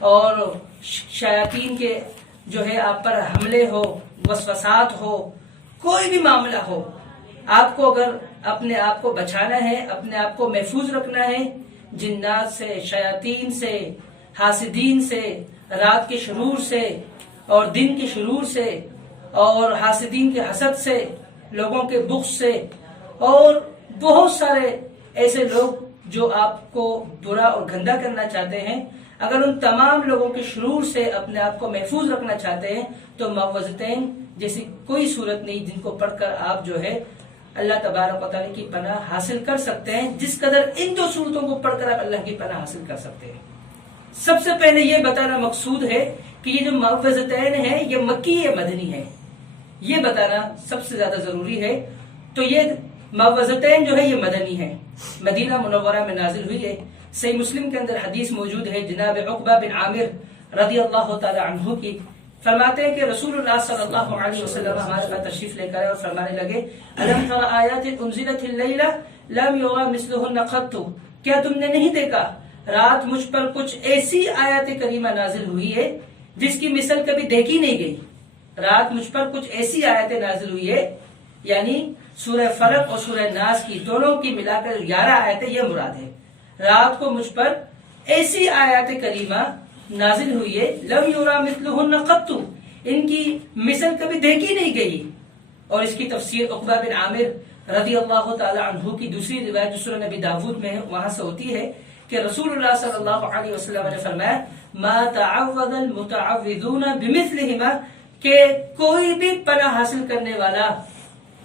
اور شیاطین کے جو ہے آپ پر حملے ہو، وسوسات ہو، کوئی بھی معاملہ ہو، آپ کو اگر اپنے آپ کو بچانا ہے، اپنے آپ کو محفوظ رکھنا ہے جنات سے، شیاطین سے، حاسدین سے، رات کے شرور سے اور دن کے شرور سے اور حاسدین کے حسد سے، لوگوں کے بغض سے اور بہت سارے ایسے لوگ جو آپ کو برا اور گندا کرنا چاہتے ہیں، اگر ان تمام لوگوں کے شرور سے اپنے آپ کو محفوظ رکھنا چاہتے ہیں تو معوذتین جیسی کوئی صورت نہیں جن کو پڑھ کر آپ جو ہے اللہ تبارک و تعالی کی پناہ حاصل کر سکتے ہیں، جس قدر ان دو صورتوں کو پڑھ کر آپ اللہ کی پناہ حاصل کر سکتے ہیں۔ سب سے پہلے یہ بتانا مقصود ہے کہ یہ جو معوذتین ہے یہ مکی یا مدنی ہے، یہ بتانا سب سے زیادہ ضروری ہے۔ تو یہ معوذتین جو ہے یہ مدنی ہے، مدینہ منورہ میں نازل ہوئی ہے۔ صحیح مسلم کے اندر حدیث موجود ہے، جناب عقبہ بن عامر رضی اللہ تعالی عنہ کی، فرماتے ہیں کہ رسول اللہ صلی اللہ علیہ وسلم ہمارے پاس تشریف لے کر اور فرمانے لگے، الم تر آیات انزلت اللیلہ لم یرى مثلہن قط، کیا تم نے نہیں دیکھا رات مجھ پر کچھ ایسی آیات کریمہ نازل ہوئی ہے جس کی مثل کبھی دیکھی نہیں گئی۔ رات مجھ پر کچھ ایسی آیتیں نازل ہوئی ہے، یعنی سورہ فلق اور سورہ ناس کی دونوں کی ملا کر 11 آیتیں یہ مراد ہے۔ رات کو مجھ پر ایسی آیات کریمہ نازل ہوئی ہے، لم یرى مثلہن قط، ان کی مثل کبھی دیکھی نہیں گئی۔ اور اس کی تفسیر عقبہ بن عامر رضی اللہ تعالی عنہ کی دوسری روایت جو سنن نبی داود میں ہے وہاں سے ہوتی ہے کہ رسول اللہ صلی اللہ علیہ وسلم نے فرمایا، ما تعوذ المتعوذون بمثلہما، کہ کوئی بھی پناہ حاصل کرنے والا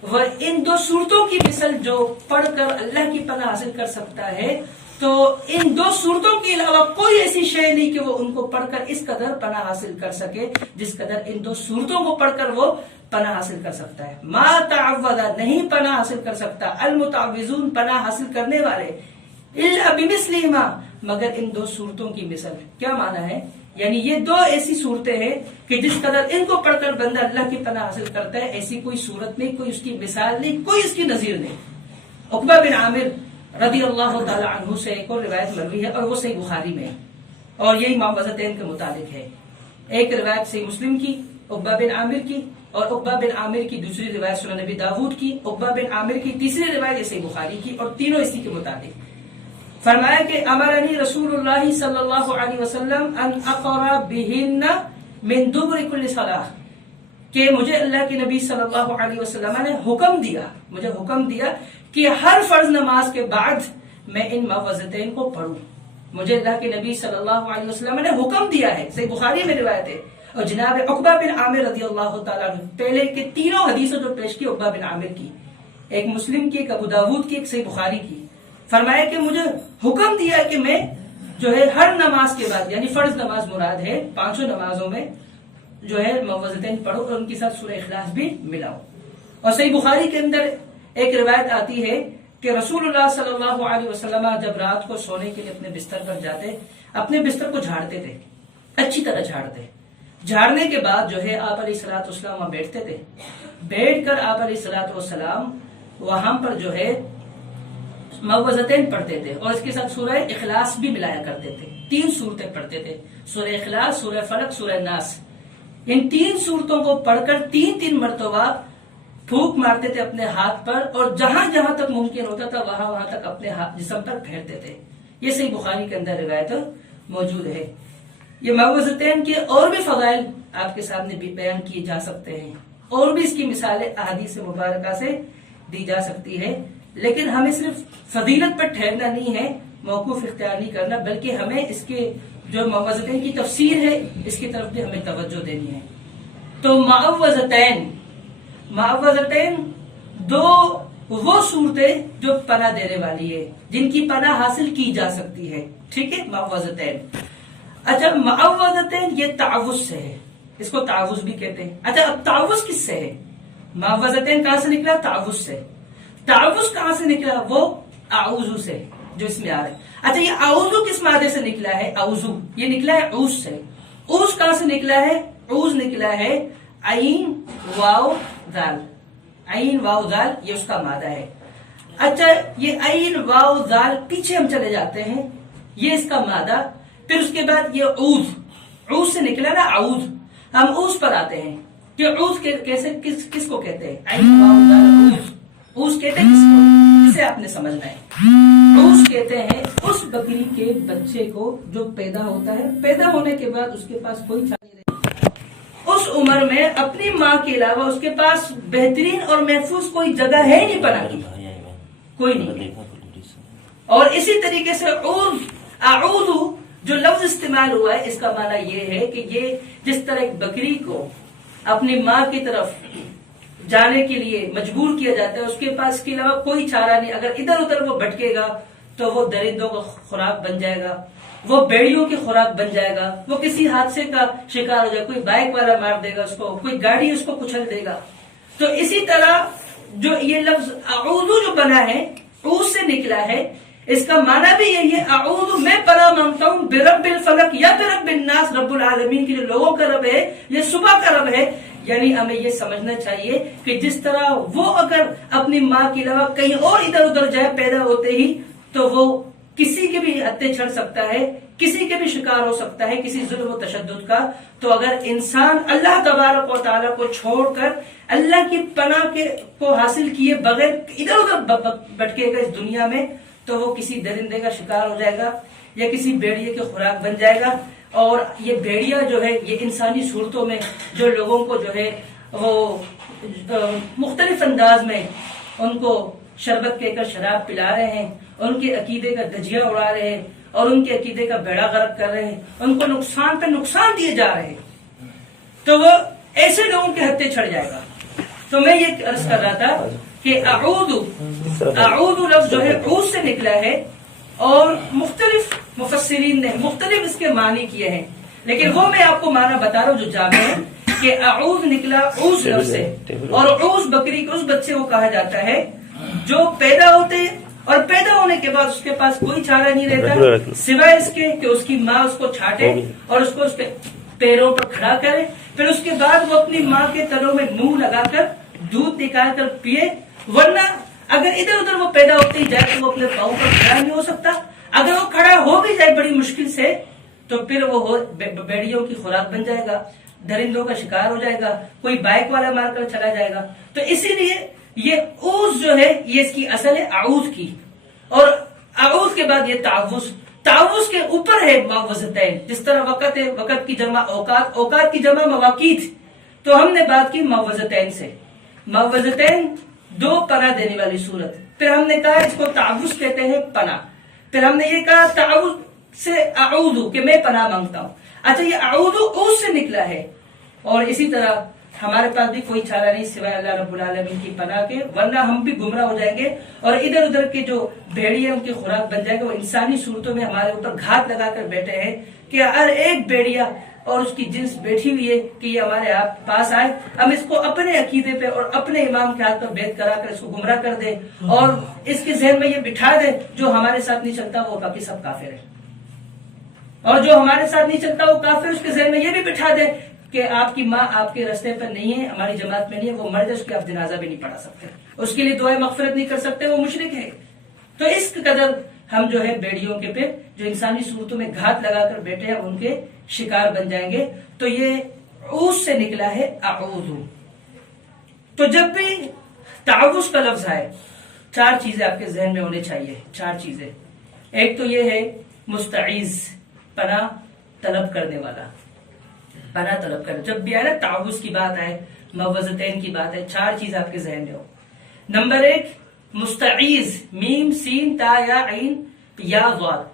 وہ ان دو صورتوں کی مثل جو پڑھ کر اللہ کی پناہ حاصل کر سکتا ہے، تو ان دو صورتوں کے علاوہ کوئی ایسی شے نہیں کہ وہ ان کو پڑھ کر اس قدر پناہ حاصل کر سکے جس قدر ان دو صورتوں کو پڑھ کر وہ پناہ حاصل کر سکتا ہے۔ ما تعوذ نہیں پناہ حاصل کر سکتا، المتعوذون پناہ حاصل کرنے والے، الا بمثلہما مگر ان دو صورتوں کی مثل۔ کیا معنی ہے؟ یعنی یہ دو ایسی صورتیں ہیں کہ جس قدر ان کو پڑھ کر بندہ اللہ کی پناہ حاصل کرتا ہے ایسی کوئی صورت نہیں، کوئی اس کی مثال نہیں، کوئی اس کی نظیر نہیں۔ عقبہ بن عامر رضی اللہ تعالی عنہ سے ایک اور روایت مروی ہے اور وہ صحیح بخاری میں ہے اور یہی معوذتین کے متعلق ہے۔ ایک روایت صحیح مسلم کی عقبہ بن عامر کی، اور عقبہ بن عامر کی دوسری روایت سنن نبی داود کی، عقبہ بن عامر کی تیسری روایت صحیح بخاری کی، اور تینوں اسی کے متعلق۔ فرمایا کہ امرنی رسول اللہ صلی اللہ علیہ وسلم ان اقرا بہن من دبر کل صلاۃ، کہ مجھے اللہ کے نبی صلی اللہ علیہ وسلم نے مجھے حکم دیا کہ ہر فرض نماز کے بعد میں ان معوذتین کو پڑھوں۔ مجھے اللہ کے نبی صلی اللہ علیہ وسلم نے حکم دیا ہے، صحیح بخاری میں روایت ہے۔ اور جناب عقبہ بن عامر رضی اللہ تعالیٰ عنہ، پہلے کے تینوں حدیثوں جو پیش کی عقبہ بن عامر کی، ایک مسلم کی، ایک ابو داود کی، ایک صحیح بخاری کی، فرمایا کہ مجھے حکم دیا کہ میں جو ہے ہر نماز کے بعد، یعنی فرض نماز مراد ہے، پانچوں نمازوں میں جو ہے معوذتین پڑھو اور ان کے ساتھ سورہ اخلاص بھی ملاؤ۔ اور صحیح بخاری کے اندر ایک روایت آتی ہے کہ رسول اللہ صلی اللہ علیہ وسلم جب رات کو سونے کے لیے اپنے بستر پر جاتے، اپنے بستر کو جھاڑتے تھے، اچھی طرح جھاڑتے۔ جھاڑنے کے بعد جو ہے آپ علیہ الصلوۃ والسلام وہاں بیٹھتے تھے، بیٹھ کر آپ علیہ الصلوۃ والسلام وہاں پر جو ہے معوذتین پڑھتے تھے اور اس کے ساتھ سورہ اخلاص بھی ملایا کرتے تھے۔ 3 صورتیں پڑھتے تھے، سورہ اخلاص، سورہ فلق، سورہ ناس۔ ان 3 صورتوں کو پڑھ کر 3 مرتبہ پھونک مارتے تھے اپنے ہاتھ پر، اور جہاں جہاں تک ممکن ہوتا تھا وہاں تک اپنے جسم پر پھیرتے تھے۔ یہ صحیح بخاری کے اندر روایت موجود ہے۔ یہ معوذتین کے اور بھی فضائل آپ کے سامنے بھی بیان کیے جا سکتے ہیں، اور بھی اس کی مثالیں احادیث مبارکہ سے دی جا سکتی ہے، لیکن ہمیں صرف فضیلت پر ٹھہرنا نہیں ہے، موقوف اختیار نہیں کرنا، بلکہ ہمیں اس کے جو معوذتین کی تفسیر ہے اس کی طرف بھی ہمیں توجہ دینی ہے۔ تو معوذتین دو وہ صورتیں جو پناہ دینے والی ہے، جن کی پناہ حاصل کی جا سکتی ہے، ٹھیک ہے، معوذتین۔ اچھا، معوذتین یہ تعوذ سے ہے، اس کو تعوذ بھی کہتے ہیں۔ اچھا، اب تعوذ کس سے ہے؟ معوذتین کہاں سے نکلا؟ تعوذ سے۔ تعوذ کہاں سے نکلا؟ وہ اعوذ سے، جو اس میں آ رہا ہے۔ اچھا، یہ اعوذ کس مادے سے نکلا ہے؟ اعوذ یہ نکلا ہے اوز سے۔ اوز کہاں سے نکلا ہے؟ اوز نکلا ہے عین واو ذال، عین واو ذال یہ اس کا مادہ ہے۔ اچھا، یہ عین واو ذال پیچھے ہم چلے جاتے ہیں، یہ اس کا مادہ، پھر اس کے بعد یہ اوز، عوز سے نکلا نا عوز. ہم عوز پر آتے ہیں کہ عوز کیسے کس کو کہتے ہیں؟ عوز کہتے ہیں کس کو؟ اسے آپ نے سمجھنا ہے. عوز کہتے ہیں اس بکری کے بچے کو جو پیدا ہوتا ہے، پیدا ہونے کے بعد اس کے پاس کوئی چھا نہیں رہتی، اس عمر میں اپنی ماں کے علاوہ اس کے پاس بہترین اور محفوظ کوئی جگہ ہے نہیں بنا کی، کوئی نہیں. اور اسی طریقے سے اعوذ جو لفظ استعمال ہوا ہے، اس کا معنی یہ ہے کہ یہ جس طرح ایک بکری کو اپنی ماں کی طرف جانے کے لیے مجبور کیا جاتا ہے، اس کے پاس کے علاوہ کوئی چارہ نہیں، اگر ادھر ادھر وہ بھٹکے گا تو وہ درندوں کا خوراک بن جائے گا، وہ بیڑیوں کی خوراک بن جائے گا، وہ کسی حادثے کا شکار ہو جائے، کوئی بائک والا مار دے گا اس کو، کوئی گاڑی اس کو کچل دے گا. تو اسی طرح جو یہ لفظ اعوذ جو بنا ہے، عوذ سے نکلا ہے، اس کا معنی بھی یہی ہے، اعوذ میں پناہ مانگتا ہوں برب الفلق یا برب الناس، رب العالمین کی جو لوگوں کا رب ہے، یہ صبح کا رب ہے. یعنی ہمیں یہ سمجھنا چاہیے کہ جس طرح وہ اگر اپنی ماں کے علاوہ کہیں اور ادھر ادھر جائے پیدا ہوتے ہی، تو وہ کسی کے بھی ہتھے چھڑ سکتا ہے، کسی کے بھی شکار ہو سکتا ہے، کسی ظلم و تشدد کا. تو اگر انسان اللہ تبارک و تعالیٰ کو چھوڑ کر اللہ کی پناہ کو حاصل کیے بغیر ادھر ادھر بھٹکے گا اس دنیا میں، تو وہ کسی درندے کا شکار ہو جائے گا یا کسی بیڑیے کے خوراک بن جائے گا. اور یہ بھیڑیا جو ہے، یہ انسانی صورتوں میں جو لوگوں کو جو ہے وہ مختلف انداز میں ان کو شربت کہہ کر شراب پلا رہے ہیں، ان کے عقیدے کا دھجیہ اڑا رہے ہیں اور ان کے عقیدے کا بیڑا غرق کر رہے ہیں، ان کو نقصان پہ نقصان دیے جا رہے ہیں، تو وہ ایسے لوگوں کے ہتھے چھڑ جائے گا. تو میں یہ عرض کر رہا تھا کہ اعوذ لفظ جو ہے عوذ سے نکلا ہے، اور مختلف مفسرین نے مختلف اس کے معنی کیے ہیں، لیکن وہ میں آپ کو معنی بتا رہا ہوں جو جامع ہے کہ اعوذ نکلا عوذ لفظ سے، اور عوذ بکری کو اس بچے کو کہا جاتا ہے جو پیدا ہوتے اور پیدا ہونے کے بعد اس کے پاس کوئی چارہ نہیں رہتا سوائے اس کے کہ اس کی ماں اس کو چھاٹے اور اس کو اس کے پیروں پر کھڑا کرے، پھر اس کے بعد وہ اپنی ماں کے تلوں میں منہ لگا کر دودھ نکال کر پیے. ورنہ اگر ادھر ادھر وہ پیدا ہوتے ہی جائے تو وہ اپنے پاؤں پر کھڑا نہیں ہو سکتا. اگر وہ کھڑا ہو بھی جائے بڑی مشکل سے تو پھر وہ بیڑیوں کی خوراک بن جائے گا، درندوں کا شکار ہو جائے گا، کوئی بائک والا مار کر چلا جائے گا. تو اسی لیے یہ عوذ جو ہے یہ اس کی اصل ہے اعوذ کی، اور اعوذ کے بعد یہ تعوذ کے اوپر ہے معوذتین. جس طرح وقت ہے، وقت کی جمع اوقات، اوقات کی جمع مواقیت، تو ہم نے بات کی معوذتین سے. معوذتین دو پناہ دینے والی صورت. پھر ہم نے کہا اس کو تعوذ کہتے ہیں پناہ. پھر ہم نے یہ کہا تعوذ سے اعوذ کہ میں پناہ مانگتا ہوں. اچھا یہ اعوذ عوذ سے نکلا ہے، اور اسی طرح ہمارے پاس بھی کوئی چارہ نہیں سوائے اللہ رب العالمین کی پناہ کے، ورنہ ہم بھی گمراہ ہو جائیں گے اور ادھر ادھر کے جو بھیڑیے ان کی خوراک بن جائے گا. وہ انسانی صورتوں میں ہمارے اوپر گھات لگا کر بیٹھے ہیں کہ ہر ایک بھیڑیا اور اس کی جنس بیٹھی ہوئی ہے کہ یہ ہمارے پاس آئے، ہم اس کو اپنے عقیدے پہ اور اپنے امام کے ہاتھ پر بیعت کرا کر اس کو گمراہ کر دے، اور اس کے ذہن میں یہ بٹھا دے جو ہمارے ساتھ نہیں چلتا وہ باقی سب کافر ہے، اور جو ہمارے ساتھ نہیں چلتا وہ کافر. اس کے ذہن میں یہ بھی بٹھا دے کہ آپ کی ماں آپ کے راستے پر نہیں ہے، ہماری جماعت میں نہیں ہے، وہ مرد ہے، اس کی آپ جنازہ بھی نہیں پڑھا سکتے، اس کے لیے دعائیں مغفرت نہیں کر سکتے، وہ مشرک ہے. تو اس قدر ہم جو ہے بیڑیوں کے پہ جو انسانی صورتوں میں گھات لگا کر بیٹھے ہیں ان کے شکار بن جائیں گے. تو یہ عوذ سے نکلا ہے اعوذ. تو جب بھی تعوذ کا لفظ آئے، چار چیزیں آپ کے ذہن میں ہونے چاہیے، چار چیزیں. ایک تو یہ ہے مستعیذ، پناہ طلب کرنے والا، پناہ طلب کرنا. جب بھی آئے نا تعوذ کی بات آئے، معوذتین کی بات ہے، چار چیز آپ کے ذہن میں ہو. نمبر ایک مستعیذ، میم سین تا یا عین یا ضاد.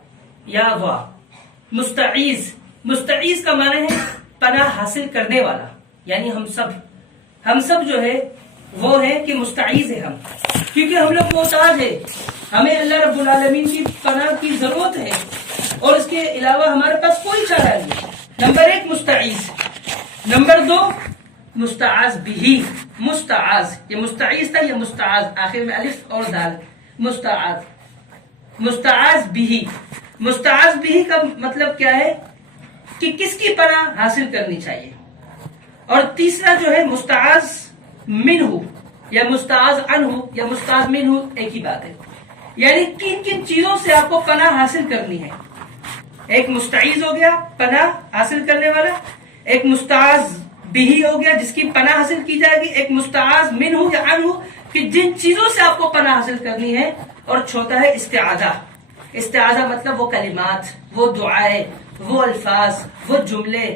مستعیذ، مستعیذ کا معنی ہے پناہ حاصل کرنے والا. یعنی ہم سب جو ہے وہ ہے کہ مستعیذ ہے ہم، کیونکہ ہم لوگ محتاج ہے، ہمیں اللہ رب العالمین کی پناہ کی ضرورت ہے اور اس کے علاوہ ہمارے پاس کوئی چارہ نہیں. نمبر ایک مستعیذ. نمبر دو مستعاذ بہ. مستعاذ، یہ مستعیذ تھا، یہ مستعاذ، آخر میں الف اور دال. مستعاذ بہ. مستعاذ بہ کا مطلب کیا ہے کہ کس کی پناہ حاصل کرنی چاہیے. اور تیسرا جو ہے مستعاذ منہ یا مستعاذ عنہ یا مستعاذ منہ، ایک ہی بات ہے. یعنی کن کن چیزوں سے آپ کو پناہ حاصل کرنی ہے. ایک مستعیذ ہو گیا پناہ حاصل کرنے والا، ایک مستعاذ بھی ہو گیا جس کی پناہ حاصل کی جائے گی، ایک مستعاذ منہ یا عنہ کہ جن چیزوں سے آپ کو پناہ حاصل کرنی ہے، اور چھوٹا ہے استعاذہ۔ استعاذہ مطلب وہ کلمات، وہ دعائیں، وہ الفاظ، وہ جملے،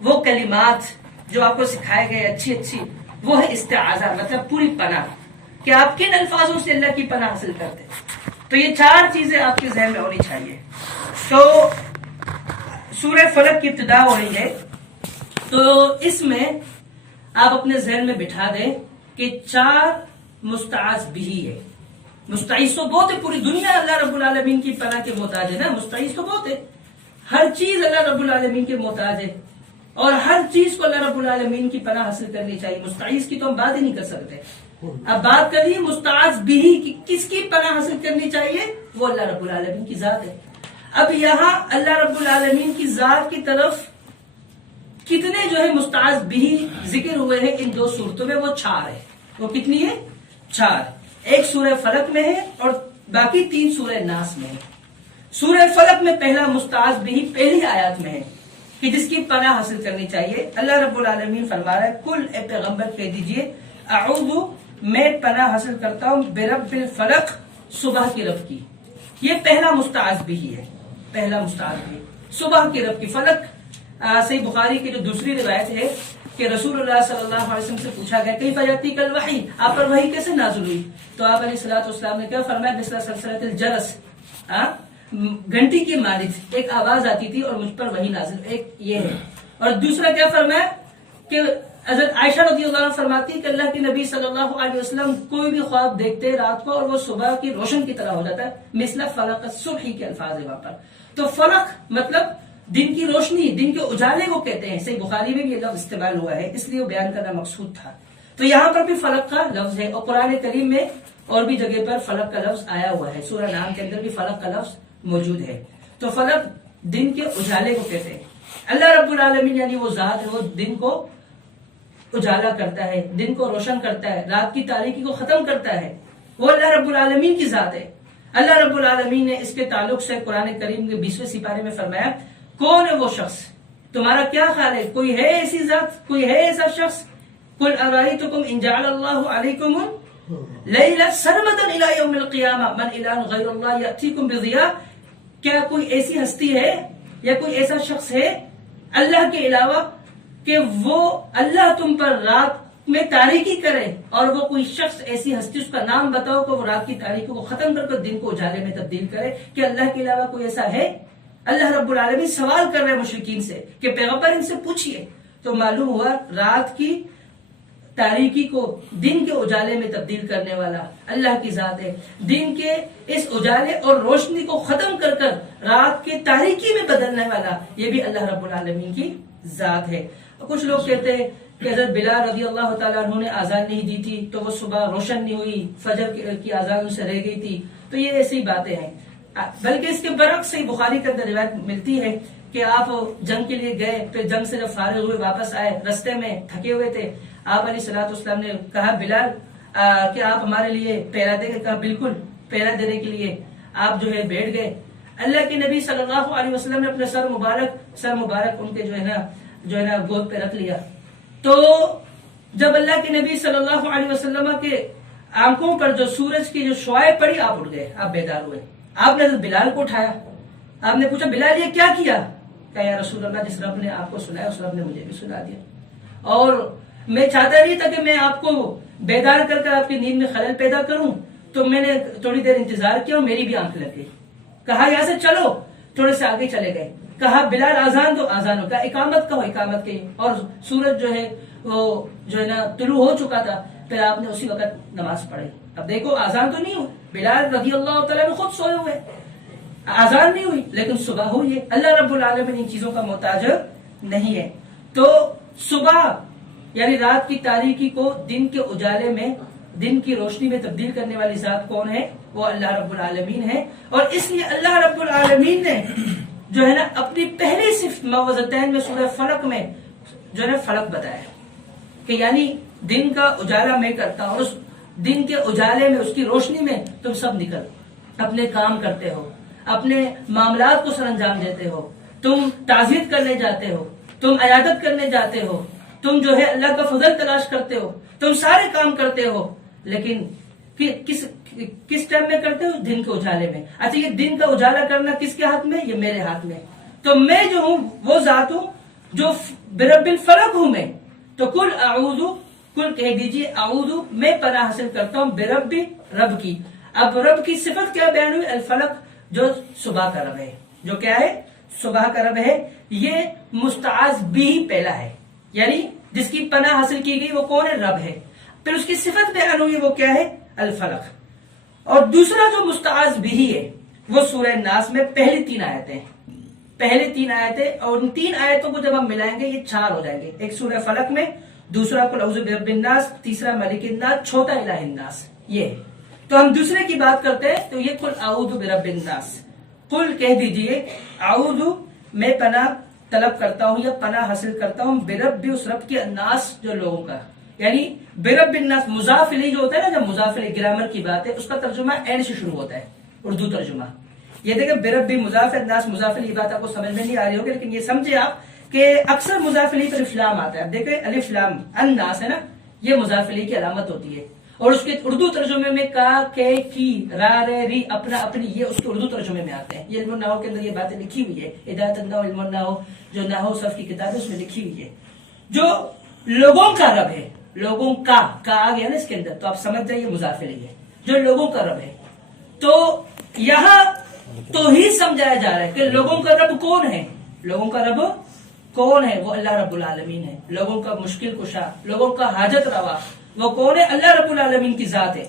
وہ کلمات جو آپ کو سکھائے گئے اچھی اچھی، وہ ہے استعاذہ مطلب پوری پناہ، کہ آپ کن الفاظوں سے اللہ کی پناہ حاصل کرتے ہیں۔ تو یہ 4 چیزیں آپ کے ذہن میں ہونی چاہیے۔ تو سورہ فلق کی ابتدا ہو رہی ہے، تو اس میں آپ اپنے ذہن میں بٹھا دیں کہ 4 مستعاذ بھی ہے۔ مستعیذ تو بہت ہے، پوری دنیا اللہ رب العالمین کی پناہ کے محتاج ہے نا، مستعیذ تو بہت ہے، ہر چیز اللہ رب العالمین کے محتاج ہے، اور ہر چیز کو اللہ رب العالمین کی پناہ حاصل کرنی چاہیے۔ مستعیذ کی تو ہم بات ہی نہیں کر سکتے۔ اب بات کریے مستعاذ بھی کہ کس کی پناہ حاصل کرنی چاہیے، وہ اللہ رب العالمین کی ذات ہے۔ اب یہاں اللہ رب العالمین کی ذات کی طرف کتنے جو ہے مستعاذ بھی ذکر ہوئے ہیں ان 2 صورتوں میں، وہ 4 ہے۔ وہ کتنی ہے؟ 4۔ ایک سورہ فلق میں ہے اور باقی 3 سورہ ناس میں ہے۔ سورہ فلق میں پہلا مستعاذ بھی پہلی آیات میں ہے کہ جس کی پناہ حاصل کرنی چاہیے۔ اللہ رب العالمین فرما رہا ہے، کل اے پیغمبر کہہ دیجئے، اعوذ میں پناہ حاصل کرتا ہوں برب الفلق، صبح کی رب کی۔ یہ پہلا مستعاذ بھی ہے، پہلا مستعاذ بھی صبح کی رب کی۔ فلق صحیح بخاری کی جو دوسری روایت ہے کہ رسول اللہ صلی اللہ علیہ وسلم سے پوچھا گیا کیف یاتیک الوحی، آپ پر وحی کیسے نازل ہوئی؟ تو آپ علیہ الصلوۃ والسلام نے کیا فرمایا؟ مثل سلسلۃ الجرس، گھنٹی کی مانند ایک آواز آتی تھی اور مجھ پر وحی نازل، ایک یہ ہے۔ اور دوسرا کیا فرمایا کہ حضرت عائشہ رضی اللہ عنہ فرماتی کہ اللہ کے نبی صلی اللہ علیہ وسلم کوئی بھی خواب دیکھتے رات کو اور وہ صبح کی روشن کی طرح ہو جاتا ہے، مثل فلق الصبح کے الفاظ ہے وہاں پر۔ تو فلق مطلب دن کی روشنی، دن کے اجالے کو کہتے ہیں۔ صحیح بخاری میں بھی یہ لفظ استعمال ہوا ہے، اس لیے وہ بیان کرنا مقصود تھا۔ تو یہاں پر بھی فلق کا لفظ ہے، اور قرآن کریم میں اور بھی جگہ پر فلق کا لفظ آیا ہوا ہے، سورہ نام کے اندر بھی فلق کا لفظ موجود ہے۔ تو فلق دن کے اجالے کو کہتے ہیں۔ اللہ رب العالمین یعنی وہ ذات ہے، وہ دن کو اجالا کرتا ہے، دن کو روشن کرتا ہے، رات کی تاریکی کو ختم کرتا ہے، وہ اللہ رب العالمین کی ذات ہے۔ اللہ رب العالمین نے اس کے تعلق سے قرآن کریم کے 20ویں سپارے میں فرمایا، کون ہے وہ شخص، تمہارا کیا خیال ہے، کوئی ہے ایسی ذات، کوئی ہے ایسا شخص؟ قل ارائیتکم ان جعل اللہ علیکم لیلا سرمدا الی یوم القیامہ من الہ غیر اللہ یاتیکم بضیاء، کیا کوئی ایسی ہستی ہے یا کوئی ایسا شخص ہے اللہ کے علاوہ کہ وہ اللہ تم پر رات میں تاریکی کرے، اور وہ کوئی شخص ایسی ہستی، اس کا نام بتاؤ کہ وہ رات کی تاریکی کو ختم کر دن کو اجالے میں تبدیل کرے، کہ اللہ کے علاوہ کوئی ایسا ہے؟ اللہ رب العالمین سوال کر رہے مشرکین سے کہ پیغمبر ان سے پوچھئے۔ تو معلوم ہوا رات کی تاریکی کو دن کے اجالے میں تبدیل کرنے والا اللہ کی ذات ہے۔ دن کے اس اجالے اور روشنی کو ختم کر کر رات کے تاریکی میں بدلنے والا یہ بھی اللہ رب العالمین کی ذات ہے۔ کچھ لوگ کہتے ہیں کہ حضرت بلال رضی اللہ تعالیٰ عنہ نے آزان نہیں دی تھی تو وہ صبح روشن نہیں ہوئی، فجر کی آزان سے رہ گئی تھی، تو یہ ایسی باتیں ہیں۔ بلکہ اس کے برعکس صحیح بخاری کے اندر روایت ملتی ہے کہ آپ جنگ کے لیے گئے، پھر جنگ سے جب فارغ ہوئے واپس آئے، رستے میں تھکے ہوئے تھے، آپ علیہ الصلوۃ والسلام نے کہا بلال کہ آپ ہمارے لیے پہرا دیں گے؟ کہا بالکل، پہرا دینے کے لیے آپ جو ہے بیٹھ گئے۔ اللہ کے نبی صلی اللہ علیہ وسلم نے اپنے سر مبارک ان کے جو ہے نا گود پہ رکھ لیا۔ تو جب اللہ کے نبی صلی اللہ علیہ وسلم کے آنکھوں پر جو سورج کی جو شعاعیں پڑی، آپ اٹھ گئے، آپ بیدار ہوئے۔ آپ نے بلال کو اٹھایا، آپ نے پوچھا بلال یہ کیا کیا؟ کہا یا رسول اللہ جس رب نے آپ کو سنایا اس رب نے مجھے بھی سنا دیا، اور میں چاہتا نہیں تھا کہ میں آپ کو بیدار کر کر آپ کی نیند میں خلل پیدا کروں، تو میں نے تھوڑی دیر انتظار کیا اور میری بھی آنکھ لگ گئی۔ کہا یہاں سے چلو، تھوڑے سے آگے چلے گئے۔ کہا بلال آزان دو، آزان ہو، کہا اقامت کہو، اقامت کہی، اور سورج جو ہے وہ جو ہے نا طلوع ہو چکا تھا، پھر آپ نے اسی وقت نماز پڑھی۔ اب دیکھو آزان تو نہیں ہوئی، بلال رضی اللہ تعالیٰ نے خود سوئے ہوئے، آزان نہیں ہوئی، لیکن صبح ہوئی ہے۔ اللہ رب العالمین ان چیزوں کا محتاج نہیں ہے۔ تو صبح یعنی رات کی تاریکی کو دن کے اجالے میں، دن کی روشنی میں تبدیل کرنے والی ذات کون ہے؟ وہ اللہ رب العالمین ہے۔ اور اس لیے اللہ رب العالمین نے جو ہے نا اپنی پہلی صفت معوذتین میں سورہ فلق میں جو ہے نا فلق بتایا کہ یعنی دن کا اجالا میں کرتا ہوں، اس دن کے اجالے میں، اس کی روشنی میں تم سب نکل اپنے کام کرتے ہو، اپنے معاملات کو سر انجام دیتے ہو، تم تعزیت کرنے جاتے ہو، تم عیادت کرنے جاتے ہو، تم جو ہے اللہ کا فضل تلاش کرتے ہو، تم سارے کام کرتے ہو، لیکن کس ٹائم میں کرتے ہو؟ دن کے اجالے میں۔ اچھا، یہ دن کا اجالا کرنا کس کے ہاتھ میں؟ یہ میرے ہاتھ میں۔ تو میں جو ہوں وہ ذات ہوں جو برب الفلق ہوں میں۔ تو کل اعوذ، کل کہہ دیجیے اعوذ، میں پناہ حاصل کرتا ہوں برب، رب کی۔ اب رب کی صفت کیا بیان ہوئی؟ الفلق، جو صبح کا رب ہے، جو کیا ہے؟ صبح کا رب ہے۔ یہ مستعاذ بھی پہلا ہے، یعنی جس کی پناہ حاصل کی گئی وہ کون ہے؟ رب ہے۔ پھر اس کی صفت بیان ہوئی، وہ کیا ہے؟ الفلق۔ اور دوسرا جو مستعاذ بھی ہے وہ سورہ ناس میں پہلی 3 آیتیں، پہلی 3 آیتیں، اور ان 3 آیتوں کو جب ہم ملائیں گے یہ 4 ہو جائیں گے۔ ایک سورہ فلق میں، دوسرا قل اعوذ برب الناس، تیسرا ملک الناس، چوتھا الہ الناس۔ یہ تو ہم دوسرے کی بات کرتے ہیں تو یہ قل اعوذ برب الناس، قل کہہ دیجئے اعوذ، میں پناہ طلب کرتا ہوں یا پناہ حاصل کرتا ہوں برب، اس رب کے، الناس، جو لوگوں کا، یعنی برب الناس۔ مضاف الیہ جو ہوتا ہے نا، جب مضاف الیہ گرامر کی بات ہے، اس کا ترجمہ اینڈ سے شروع ہوتا ہے، اردو ترجمہ۔ یہ دیکھیں برب بھی مضاف، الناس مضاف الیہ، بات آپ کو سمجھ میں نہیں آ رہی ہوگی، لیکن یہ سمجھے آپ کہ اکثر مضاف الیہ پر الف لام آتا ہے۔ اب دیکھیں الف لام، الناس ہے نا، یہ مضاف الیہ کی علامت ہوتی ہے، اور اس کے اردو ترجمے میں کا، کے، کی، را، رے، ری، اپنا، اپنی، یہ اس کے اردو ترجمے میں آتے ہیں۔ یہ علم النحو کے اندر یہ باتیں لکھی ہوئی ہے، ہدایت النحو، علم النحو، جو نحو صرف کی کتاب ہے اس میں لکھی ہوئی ہے۔ جو لوگوں کا رب ہے، لوگوں کا آ گیا نا اس کے اندر، تو آپ سمجھ جائیے مضاف الیہ ہے، جو لوگوں کا رب ہے۔ تو یہاں توحید سمجھایا جا رہا ہے کہ لوگوں کا رب کون ہے؟ لوگوں کا رب کون ہے؟ وہ اللہ رب العالمین ہے۔ لوگوں کا مشکل کشا، لوگوں کا حاجت روا، وہ کون ہے؟ اللہ رب العالمین کی ذات ہے۔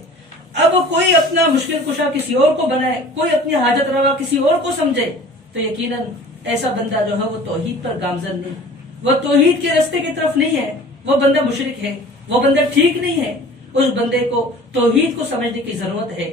اب کوئی اپنا مشکل کشا کسی اور کو بنائے، کوئی اپنی حاجت روا کسی اور کو سمجھے، تو یقیناً ایسا بندہ جو ہے وہ توحید پر گامزن نہیں، وہ توحید کے راستے کی طرف نہیں ہے، وہ بندہ مشرک ہے، وہ بندہ ٹھیک نہیں ہے۔ اس بندے کو توحید کو سمجھنے کی ضرورت ہے۔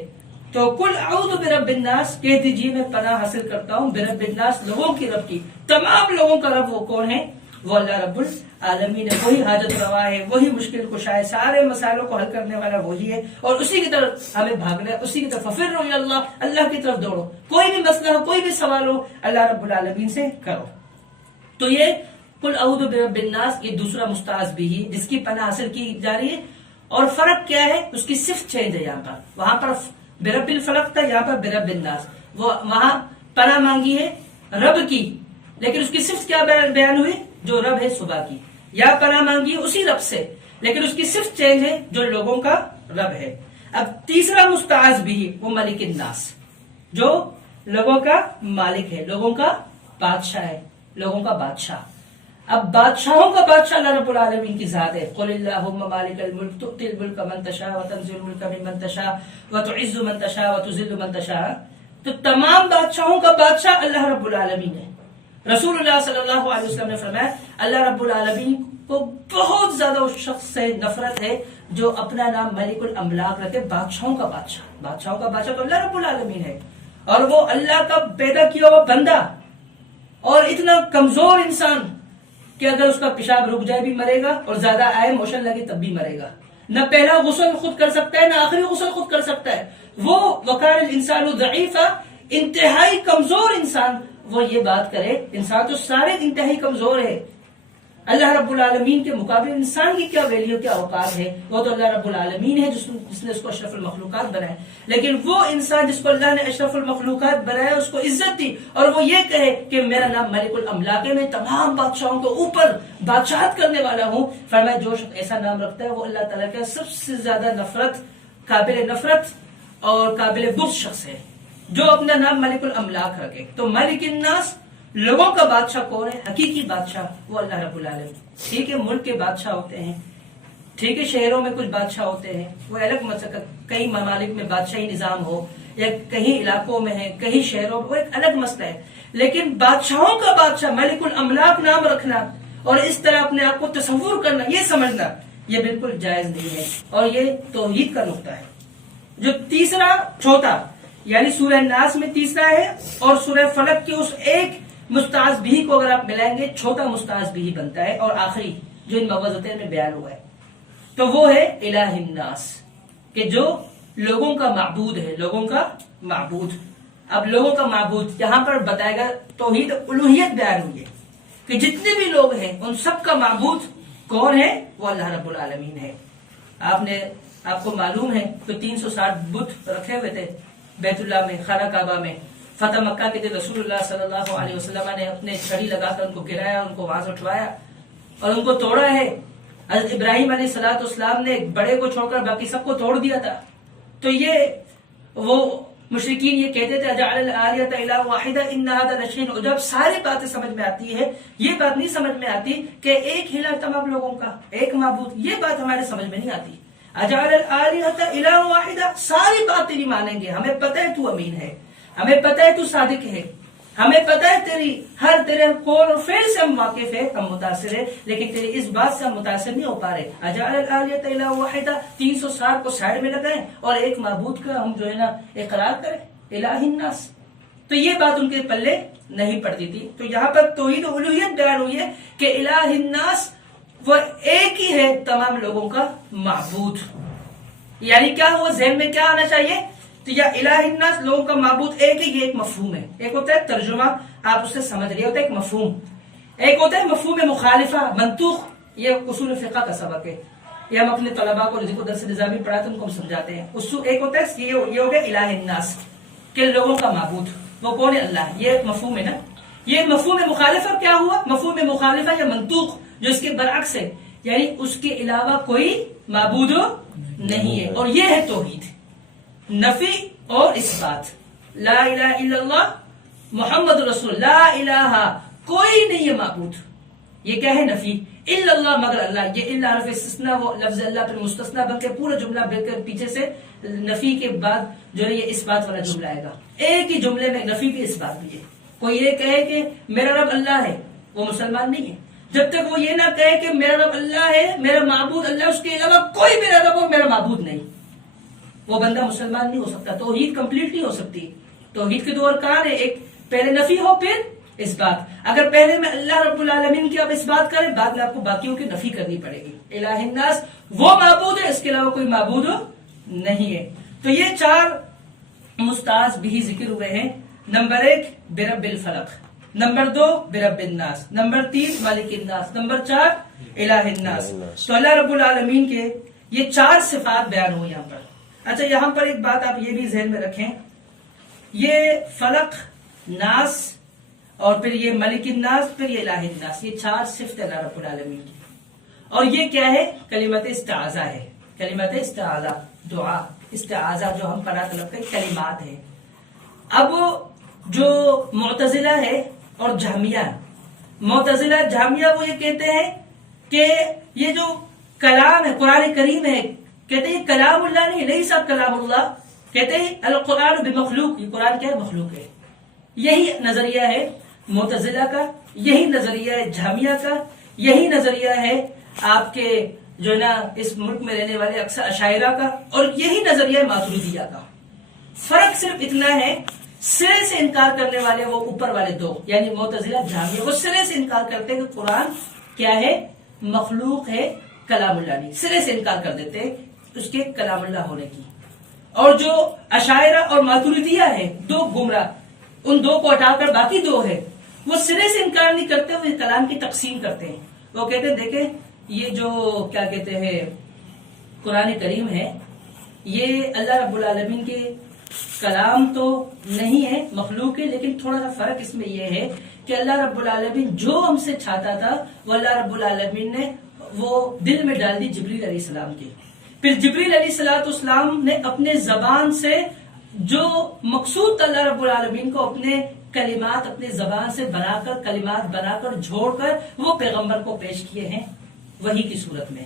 تو قل اعوذ برب الناس، کہہ دیجیے میں پناہ حاصل کرتا ہوں برب الناس، لوگوں کی رب کی۔ تمام لوگوں کا رب وہ کون ہے؟ وہ اللہ رب العالمین ہے۔ وہی حاجت روا ہے، وہی مشکل کشا ہے، سارے مسائلوں کو حل کرنے والا وہی ہے، اور اسی کی طرف ہمیں بھاگنا ہے، اسی کی طرف ففروا الی اللہ، اللہ کی طرف دوڑو۔ کوئی بھی مسئلہ ہو، کوئی بھی سوال ہو، اللہ رب العالمین سے کرو۔ تو یہ قل اعوذ برب الناس، یہ دوسرا مستعاذ بھی ہے جس کی پناہ حاصل کی جا رہی ہے۔ اور فرق کیا ہے؟ اس کی صفت چینج ہے۔ یہاں پر، وہاں پر برب الفلق تھا، یہاں پر برب الناس۔ وہ وہاں پناہ مانگی ہے رب کی، لیکن اس کی صفت کیا بیان ہوئی؟ جو رب ہے صبح کی۔ یا پناہ مانگی ہے اسی رب سے، لیکن اس کی صفت چینج ہے، جو لوگوں کا رب ہے۔ اب تیسرا مستعاذ بھی وہ ملک الناس، جو لوگوں کا مالک ہے، لوگوں کا بادشاہ ہے، لوگوں کا بادشاہ۔ اب بادشاہوں کا بادشاہ اللہ رب العالمین کی ذات ہے۔ قل اللہم مالک الملک تؤتی الملک من تشاء وتنزع الملک ممن تشاء وتعز من تشاء وتذل من تشاء۔ تو تمام بادشاہوں کا بادشاہ اللہ رب العالمین ہے۔ رسول اللہ صلی اللہ علیہ وسلم نے فرمایا اللہ رب العالمین کو بہت زیادہ اس شخص سے نفرت ہے جو اپنا نام ملک الاملاک رکھے، بادشاہوں کا بادشاہ۔ بادشاہوں کا بادشاہ تو اللہ رب العالمین ہے، اور وہ اللہ کا پیدا کیا ہوا بندہ، اور اتنا کمزور انسان کہ اگر اس کا پیشاب رک جائے بھی مرے گا، اور زیادہ آئے موشن لگے تب بھی مرے گا۔ نہ پہلا غسل خود کر سکتا ہے، نہ آخری غسل خود کر سکتا ہے۔ وہ وقار الانسان ضعیفا، انتہائی کمزور انسان، وہ یہ بات کرے، انسان تو سارے انتہائی کمزور ہے، اللہ رب العالمین کے مقابلے انسان کی کیا ویلیو، کیا اوقات ہے؟ وہ تو اللہ رب العالمین ہے جس نے اس کو اشرف المخلوقات بنایا، لیکن وہ انسان جس کو اللہ نے اشرف المخلوقات بنایا اس کو عزت دی، اور وہ یہ کہے کہ میرا نام ملک الاملاک ہے، میں تمام بادشاہوں کے اوپر بادشاہت کرنے والا ہوں۔ فرمایا جو شخص ایسا نام رکھتا ہے وہ اللہ تعالیٰ کا سب سے زیادہ قابل نفرت اور قابل بغض شخص ہے، جو اپنا نام ملک الاملاک رکھے۔ تو ملک الناس، لوگوں کا بادشاہ کون ہے؟ حقیقی بادشاہ وہ اللہ رب العالمین۔ ٹھیک ہے ملک کے بادشاہ ہوتے ہیں، ٹھیک ہے شہروں میں کچھ بادشاہ ہوتے ہیں، وہ الگ مسئلہ، کئی ممالک میں بادشاہی نظام ہو، یا کہیں علاقوں میں ہے، کہیں شہروں میں، وہ ایک الگ مسئلہ ہے۔ لیکن بادشاہوں کا بادشاہ ملک الاملاک نام رکھنا اور اس طرح اپنے آپ کو تصور کرنا، یہ سمجھنا، یہ بالکل جائز نہیں ہے، اور یہ توحید کا نقطہ ہے۔ جو تیسرا چوتھا، یعنی سورہ ناس میں تیسرا ہے، اور سورہ فلق کے اس ایک مستعاذ بھی کو اگر آپ ملائیں گے، چھوٹا مستعاذ بھی بنتا ہے، اور آخری جو ان موعظتین میں بیان ہوا ہے تو وہ ہے الہ الناس، کہ جو لوگوں کا معبود ہے، لوگوں کا معبود۔ اب لوگوں کا معبود یہاں پر بتائے گا، توحید الوہیت بیان ہوئی ہے کہ جتنے بھی لوگ ہیں ان سب کا معبود کون ہے؟ وہ اللہ رب العالمین ہے۔ آپ کو معلوم ہے کہ 360 بت رکھے ہوئے تھے بیت اللہ میں، خانہ کعبہ میں۔ فتح مکہ کے دن رسول اللہ صلی اللہ علیہ وسلم نے اپنے چھڑی لگا کر ان کو گرایا، ان کو وہاں سے اٹھوایا اور ان کو توڑا ہے۔ حضرت ابراہیم علیہ السلام نے ایک بڑے کو چھوڑ کر باقی سب کو توڑ دیا تھا۔ تو یہ وہ مشرکین یہ کہتے تھے اجعل الآلہۃ الہ واحدہ ان ھذا لشیء، جب ساری باتیں سمجھ میں آتی ہے یہ بات نہیں سمجھ میں آتی کہ ایک الہ تمام لوگوں کا، ایک معبود، یہ بات ہمارے سمجھ میں نہیں آتی۔ اجعل الآلہۃ الہ واحدہ، ساری بات تیری مانیں گے، ہمیں پتہ ہے تو امین ہے، ہمیں پتہ ہے تو صادق ہے، ہمیں پتہ ہے تیرے قول اور فعل سے ہم واقف ہے، ہم متاثر ہے، لیکن تیری اس بات سے ہم متاثر نہیں ہو پا رہے۔ اجعل الآلہۃ الہ واحدہ، 360 کو سائڈ میں لگائیں اور ایک معبود کا ہم جو ہے نا اقرار کریں، الہ الناس۔ تو یہ بات ان کے پلے نہیں پڑتی تھی۔ تو یہاں پر توحید الوہیت بیان ہوئی ہے کہ الہ الناس وہ ایک ہی ہے تمام لوگوں کا معبود۔ یعنی کیا ہوا، ذہن میں کیا آنا چاہیے؟ تو یا الہ الناس، لوگوں کا معبود ایک ہی، یہ ایک مفہوم ہے۔ ایک ہوتا ہے ترجمہ، آپ اس سے سمجھ رہے ہوتا ہے ایک مفہوم، ایک ہوتا ہے مفہوم مخالفہ، منطوق، یہ اصول فقہ کا سبق ہے، یہ ہم اپنے طلباء کو جن کو درس نظامی پڑھاتے ہیں ان کو ہم سمجھاتے ہیں۔ ایک ہوتا ہے یہ ہو گیا الہ الناس کہ لوگوں کا معبود وہ کون ہے؟ اللہ، یہ ایک مفہوم ہے نا۔ یہ مفہوم مخالفہ کیا ہوا؟ مفہوم مخالفہ یا منطوق جو اس کے برعکس ہے، یعنی اس کے علاوہ کوئی معبود نہیں ہے، اور یہ ہے توحید، نفی اور اثبات۔ لا الہ الا اللہ محمد رسول، لا الہ کوئی نہیں ہے معبود، یہ کیا ہے؟ نفی۔ الا اللہ مگر اللہ، یہ الا حرف استثناء، وہ لفظ اللہ پر مستثنیٰ بن کے پورا جملہ بن کر پیچھے سے نفی کے بعد جو ہے یہ اثبات والا جملہ آئے گا۔ ایک ہی جملے میں نفی بھی اثبات بھی ہے۔ کوئی یہ کہے کہ میرا رب اللہ ہے، وہ مسلمان نہیں ہے جب تک وہ یہ نہ کہے کہ میرا رب اللہ ہے، میرا معبود اللہ، اس کے علاوہ کوئی میرا رب اور میرا معبود نہیں، وہ بندہ مسلمان نہیں ہو سکتا، توحید کمپلیٹ نہیں ہو سکتی۔ توحید کے دو ارکان ہیں، ایک پہلے نفی ہو پھر اثبات۔ اگر پہلے میں اللہ رب العالمین کی آپ اثبات کریں، بعد میں آپ کو باقیوں کی نفی کرنی پڑے گی۔ الہ الناس وہ معبود ہے، اس کے علاوہ کوئی معبود نہیں ہے۔ تو یہ 4 مستعاذ بھی ذکر ہوئے ہیں۔ نمبر 1 برب الفلق، نمبر 2 برب الناس، نمبر 3 مالک الناس، نمبر 4 الہ الناس۔ تو اللہ رب العالمین کے یہ 4 صفات بیان ہوئی یہاں پر۔ اچھا، یہاں پر ایک بات آپ یہ بھی ذہن میں رکھیں، یہ فلق، ناس اور پھر یہ ملک الناس، پھر یہ الہ الناس، یہ 4 صفت اللہ رب العالمین کی۔ اور یہ کیا ہے؟ کلمت استعاذہ ہے، کلمت استعاذہ، دعا استعاذہ جو ہم پناہ طلب کے کلمات ہیں۔ اب جو معتزلہ ہے اور جہمیہ، معتزلہ جہمیہ وہ یہ کہتے ہیں کہ یہ جو کلام ہے، قرآن کریم ہے، کہتے ہیں یہ کلام اللہ نہیں، نہیں سب کلام اللہ، کہتے ہیں القرآن بمخلوق، یہ قرآن کیا ہے؟ مخلوق ہے۔ یہی نظریہ ہے معتزلہ کا، یہی نظریہ ہے جہمیہ کا، یہی نظریہ ہے آپ کے جو ہے نا اس ملک میں رہنے والے اکثر اشاعرہ کا، اور یہی نظریہ ہے ماتریدیہ کا۔ فرق صرف اتنا ہے، سرے سے انکار کرنے والے وہ اوپر والے 2، یعنی معتزلہ جہمیہ، وہ سرے سے انکار کرتے ہیں کہ قرآن کیا ہے؟ مخلوق ہے، کلام اللہ نہیں، سرے سے انکار کر دیتے ہیں اس کے کلام اللہ ہونے کی۔ اور جو اشاعرہ اور ماتریدیہ ہے 2 گمراہ، ان 2 کو ہٹا کر باقی 2 ہے، وہ سرے سے انکار نہیں کرتے، وہ کلام کی تقسیم کرتے ہیں۔ وہ کہتے ہیں دیکھیں یہ جو کیا کہتے ہیں قرآن کریم ہے، یہ اللہ رب العالمین کے کلام تو نہیں ہے، مخلوق ہے، لیکن تھوڑا سا فرق اس میں یہ ہے کہ اللہ رب العالمین جو ہم سے چاہتا تھا وہ اللہ رب العالمین نے وہ دل میں ڈال دی جبریل علیہ السلام کے۔ پھر جبریل علیہ السلام نے اپنے زبان سے جو مقصود تھا اللہ رب العالمین کو اپنے کلمات اپنے زبان سے بنا کر، کلمات بنا کر جوڑ کر وہ پیغمبر کو پیش کیے ہیں وحی کی صورت میں۔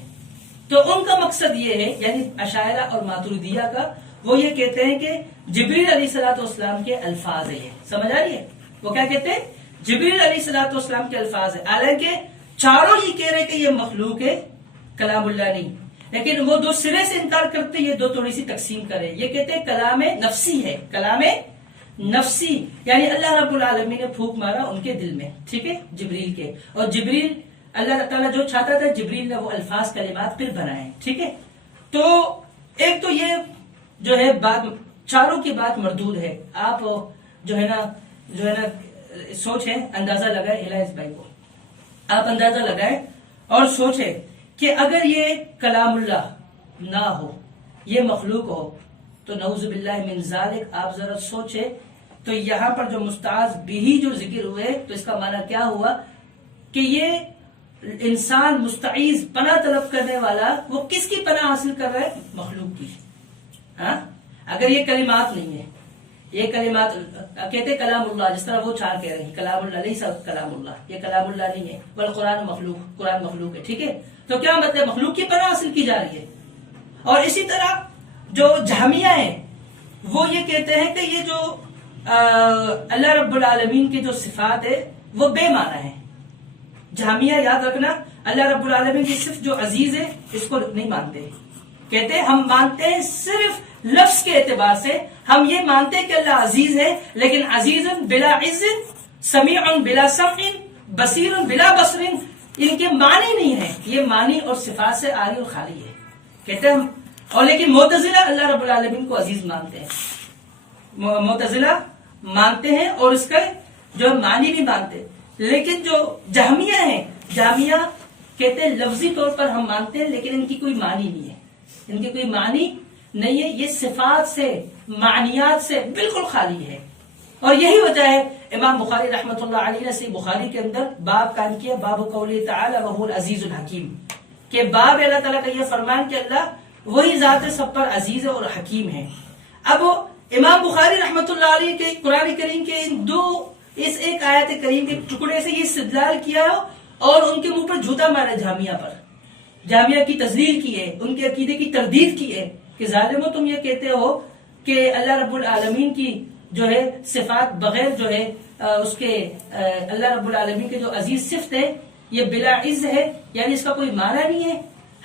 تو ان کا مقصد یہ ہے، یعنی اشاعرہ اور ماتریدیہ کا، وہ یہ کہتے ہیں کہ جبریل علیہ السلام کے الفاظ ہے، یہ سمجھ آ رہی ہے؟ وہ کیا کہتے ہیں؟ جبریل علیہ السلام کے الفاظ ہے، حالانکہ چاروں یہ کہہ رہے کہ یہ مخلوق ہے، کلام اللہ نہیں، لیکن وہ 2 سرے سے انکار کرتے، یہ 2 تھوڑی سی تقسیم کرے۔ یہ کہتے ہیں کلام نفسی ہے، کلام نفسی، یعنی اللہ رب العالمین نے پھونک مارا ان کے دل میں، ٹھیک ہے، جبریل کے، اور جبریل اللہ تعالیٰ جو چاہتا تھا جبریل نے وہ الفاظ کلمات پھر بنائے، ٹھیک ہے۔ تو ایک تو یہ جو ہے بات، چاروں کی بات مردود ہے۔ آپ جو ہے نا سوچیں، اندازہ لگائے الہی بھائی کو، آپ اندازہ لگائیں اور سوچیں کہ اگر یہ کلام اللہ نہ ہو، یہ مخلوق ہو، تو نعوذ باللہ من ذالک آپ ذرا سوچیں تو یہاں پر جو مستعاذ بھی جو ذکر ہوئے تو اس کا معنی کیا ہوا کہ یہ انسان مستعیذ پناہ طلب کرنے والا وہ کس کی پناہ حاصل کر رہا ہے؟ مخلوق کی. ہاں اگر یہ کلمات نہیں ہے، یہ کلمات کہتے کلام اللہ، جس طرح وہ چار کہہ رہے ہیں کلام اللہ نہیں، سب کلام اللہ، یہ کلام اللہ نہیں ہے بل قرآن مخلوق، قرآن مخلوق ہے. ٹھیک ہے، تو کیا مطلب مخلوق کی پناہ حاصل کی جا رہی ہے. اور اسی طرح جو جہمیہ ہیں وہ یہ کہتے ہیں کہ یہ جو اللہ رب العالمین کی جو صفات ہے وہ بے معنی ہے. جہمیہ یاد رکھنا، اللہ رب العالمین کی صرف جو عزیز ہے اس کو نہیں مانتے، کہتے ہیں ہم مانتے ہیں صرف لفظ کے اعتبار سے، ہم یہ مانتے ہیں کہ اللہ عزیز ہے، لیکن عزیز بلا عز، سمیع بلا سمع، بصیر بلا بصر، ان کے معنی نہیں ہے. یہ معنی اور صفات سے عاری اور خالی ہے کہتے ہیں ہم. اور لیکن معتزلہ اللہ رب العالمین کو عزیز مانتے ہیں، معتزلہ مانتے ہیں اور اس کا جو معنی بھی مانتے ہیں. لیکن جو جہمیہ ہیں، جہمیہ کہتے ہیں لفظی طور پر ہم مانتے ہیں لیکن ان کی کوئی معنی نہیں ہے، ان کی کوئی معنی نہیں ہے، یہ صفات سے معنیات سے بالکل خالی ہے. اور یہی وجہ ہے امام بخاری رحمۃ اللہ علیہ نے صحیح بخاری کے اندر باب قائم کیا، باب قولی تعالی وهو العزیز الحکیم، کہ باب اللہ تعالیٰ کا یہ فرمان کہ اللہ وہی ذات سب پر عزیز اور حکیم ہے. اب امام بخاری رحمۃ اللہ علیہ کے قرآن کریم کے اس ایک آیت کریم کے ٹکڑے سے یہ استدلال کیا اور ان کے منہ پر جھوٹا مارا جہمیہ پر، جہمیہ کی تذلیل کی ہے، ان کے عقیدے کی تردید کی ہے کہ ظالمو تم یہ کہتے ہو کہ اللہ رب العالمین کی جو ہے صفات بغیر جو ہے اس کے اللہ رب العالمین کے جو عزیز صفت ہے یہ بلا عز ہے، یعنی اس کا کوئی معنی نہیں ہے،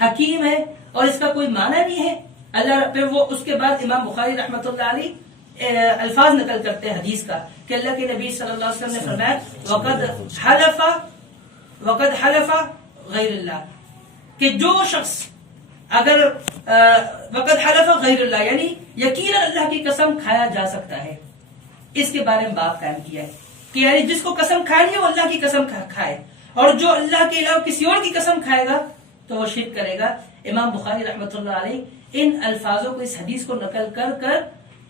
حکیم ہے اور اس کا کوئی معنی نہیں ہے. اللہ پھر وہ اس کے بعد امام بخاری رحمۃ اللہ علیہ الفاظ نقل کرتے ہیں حدیث کا کہ اللہ کے نبی صلی اللہ علیہ وسلم نے فرمایا وقد حلف غیر اللہ، کہ جو شخص اگر وقد حلف غیر اللہ یعنی یقینا اللہ کی قسم کھایا جا سکتا ہے، اس کے بارے میں بات قائم کیا ہے کہ یعنی جس کو قسم کھانی ہے وہ اللہ کی قسم کھائے، اور جو اللہ کے علاوہ کسی اور کی قسم کھائے گا تو وہ شرک کرے گا. امام بخاری رحمۃ اللہ علیہ ان الفاظوں کو، اس حدیث کو نقل کر کر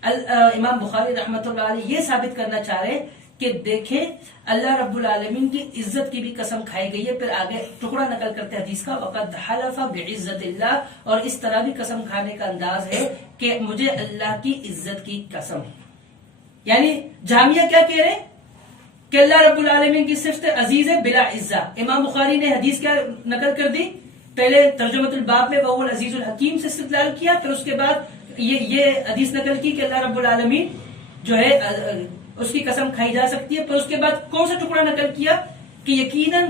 امام بخاری رحمۃ اللہ علیہ یہ ثابت کرنا چاہ رہے کہ دیکھیں اللہ رب العالمین کی عزت کی بھی قسم کھائی گئی ہے. پھر آگے ٹکڑا نقل کرتے حدیث کا وقد حلف بعزت اللہ، اور اس طرح بھی قسم کھانے کا انداز ہے کہ مجھے اللہ کی عزت کی قسم. یعنی جہمیہ کیا کہہ رہے ہیں کہ اللہ رب العالمین کی صفت عزیز ہے بلا عزہ. امام بخاری نے حدیث کیا نقل کر دی، پہلے ترجمۃ الباب میں وہ العزیز الحکیم سے استدلال کیا، پھر اس کے بعد یہ حدیث نقل کی کہ اللہ رب العالمین جو ہے اس کی قسم کھائی جا سکتی ہے. پھر اس کے بعد کون سا ٹکڑا نقل کیا کہ یقیناً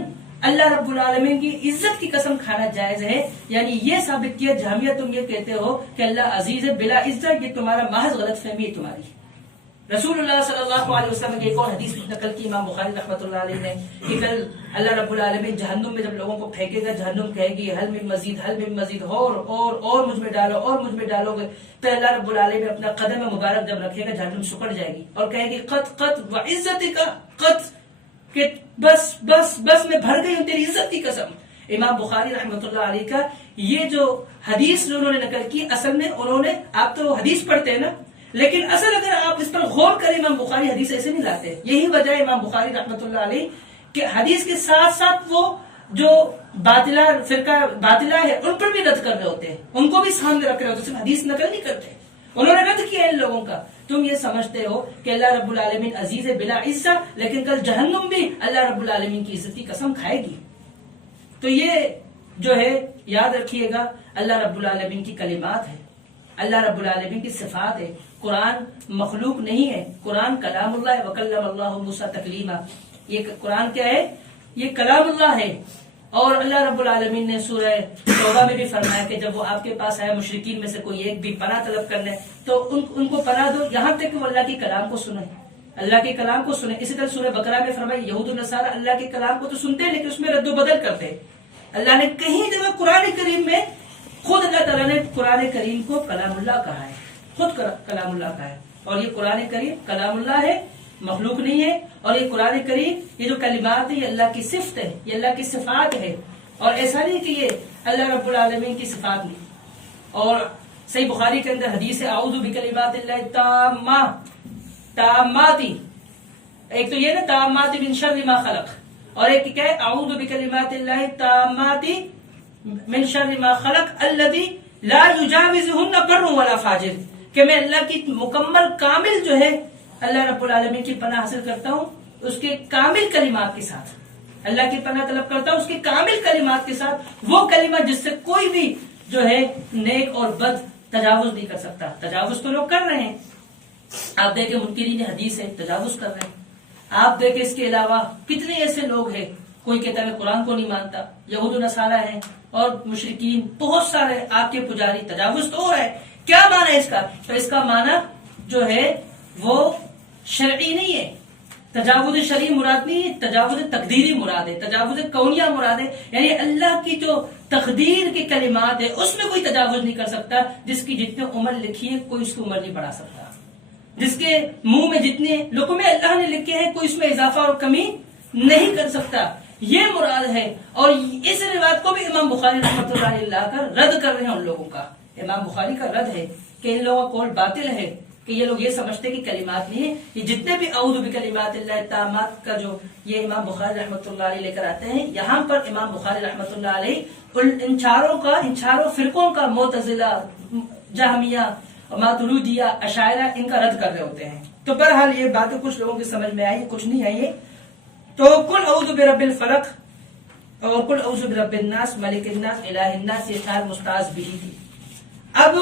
اللہ رب العالمین کی عزت کی قسم کھانا جائز ہے. یعنی یہ ثابت کیا جہمیہ تم یہ کہتے ہو کہ اللہ عزیز ہے بلا عزت، یہ تمہارا محض غلط فہمی ہے تمہاری. رسول اللہ صلی اللہ علیہ وسلم کی ایک اور حدیث نقل کی امام بخاری رحمۃ اللہ علیہ نے کہ کل اللہ رب العالمین جہنم میں جب لوگوں کو پھینکے گا، جہنم کہے گی حل من مزید، حل من مزید، اور مجھ میں ڈالو، اور مجھ میں ڈالو گے. پھر اللہ رب العالمین اپنا قدم مبارک جب رکھے گا جہنم سکڑ جائے گی اور کہے گی قط قط وعزتک قط، کہ بس بس بس میں بھر گئی ہوں تیری عزت کی قسم. امام بخاری رحمۃ اللہ علیہ کا یہ جو حدیث انہوں نے نقل کی، اصل میں انہوں نے، آپ تو حدیث پڑھتے ہیں نا، لیکن اصل اگر آپ اس پر غور کریں امام بخاری حدیث ایسے نہیں لاتے. یہی وجہ ہے امام بخاری رحمۃ اللہ علیہ کہ حدیث کے ساتھ ساتھ وہ جو باطلہ فرقہ باطلہ ہے ان پر بھی رد کر رہے ہوتے ہیں، ان کو بھی سامنے رکھ رہے ہوتے ہیں، صرف حدیث نقل نہیں کرتے. انہوں نے رد کیا ان لوگوں کا. تم یہ سمجھتے ہو کہ اللہ رب العالمین عزیز ہے بلا عزت، لیکن کل جہنم بھی اللہ رب العالمین کی عزت کی قسم کھائے گی. تو یہ جو ہے یاد رکھیے گا اللہ رب العالمین کی کلمات ہے، اللہ رب العالمین کی صفات ہے. قرآن مخلوق نہیں ہے، قرآن کلام اللہ ہے. وکلم اللہ موسیٰ تکلیما، یہ قرآن کیا ہے؟ یہ کلام اللہ ہے. اور اللہ رب العالمین نے سورہ توبہ میں بھی فرمایا کہ جب وہ آپ کے پاس آیا مشرکین میں سے کوئی ایک بھی پناہ طلب کرنے تو ان کو پناہ دو یہاں تک کہ وہ اللہ کے کلام کو سنیں، اللہ کے کلام کو سنیں. اسی طرح سورہ بقرہ میں فرمایا یہود و نصارہ اللہ کے کلام کو تو سنتے ہیں لیکن اس میں رد و بدل کرتے ہیں. اللہ نے کہیں جگہ قرآن کریم میں خود اللہ تعالیٰ نے قرآن کریم کو کلام اللہ کہا ہے، خود کلام اللہ کہا ہے. اور یہ قرآن کریم کلام اللہ ہے، مخلوق نہیں ہے، اور یہ قرآن کریم یہ جو کلمات ہے یہ اللہ کی صفت ہے، یہ اللہ کی صفات ہے، اور ایسا نہیں کہ یہ اللہ رب العالمین کی صفات نہیں۔ اور صحیح بخاری کے اندر حدیث ہے اعوذ بکلمات اللہ تاماتی، ایک تو یہ نا تامات من شر ما خلق، اور ایک کیا ہے اعوذ بکلمات اللہ تاماتی من شر ما خلق الذی لا یجاوزہن بر ولا فاجر، کہ میں اللہ کی مکمل کامل جو ہے اللہ رب العالمین کی پناہ حاصل کرتا ہوں اس کے کامل کلمات کے ساتھ، اللہ کی پناہ طلب کرتا ہوں اس کے کامل کلمات کے ساتھ، وہ کلمہ جس سے کوئی بھی جو ہے نیک اور بد تجاوز نہیں کر سکتا۔ تجاوز تو لوگ کر رہے ہیں، آپ دیکھیں منکرین حدیث ہے تجاوز کر رہے ہیں، آپ دیکھیں اس کے علاوہ کتنے ایسے لوگ ہیں، کوئی کہتا ہے قرآن کو نہیں مانتا، یہود و نصارہ ہیں اور مشرکین بہت سارے آپ کے پجاری، تجاوز تو ہو رہا ہے۔ کیا معنی ہے اس کا؟ تو اس کا معنی جو ہے وہ شرعی نہیں ہے، تجاوز شرعی مراد نہیں ہے، تجاوز تقدیری مراد ہے، تجاوز کونیہ مراد ہے، یعنی اللہ کی جو تقدیر کے کلمات ہے اس میں کوئی تجاوز نہیں کر سکتا، جس کی جتنے عمر لکھی ہے کوئی اس کی عمر نہیں بڑھا سکتا، جس کے منہ میں جتنے لقمے اللہ نے لکھے ہیں کوئی اس میں اضافہ اور کمی نہیں کر سکتا، یہ مراد ہے۔ اور اس روایت کو بھی امام بخاری رحمۃ اللہ علیہ کا رد کر رہے ہیں، ان لوگوں کا، امام بخاری کا رد ہے کہ ان لوگوں کا قول باطل ہے، کہ یہ لوگ یہ سمجھتے کہ کلمات نہیں ہے، یہ جتنے بھی اعوذ بکلمات اللہ التامات کا جو یہ امام بخاری رحمۃ اللہ علیہ لے کر آتے ہیں، یہاں پر امام بخاری رحمۃ اللہ علیہ ان چاروں فرقوں کا، معتزلہ، جہمیہ، ماتریدیہ، اشاعرہ، ان کا رد کر رہے ہوتے ہیں۔ تو بہرحال یہ باتیں کچھ لوگوں کی سمجھ میں آئی، کچھ نہیں آئی ہے۔ تو قل اعوذ برب الفلق اور قل اعوذ برب الناس ملک الناس الہ الناس، یہ چار مستعاذ بھی تھی۔ اب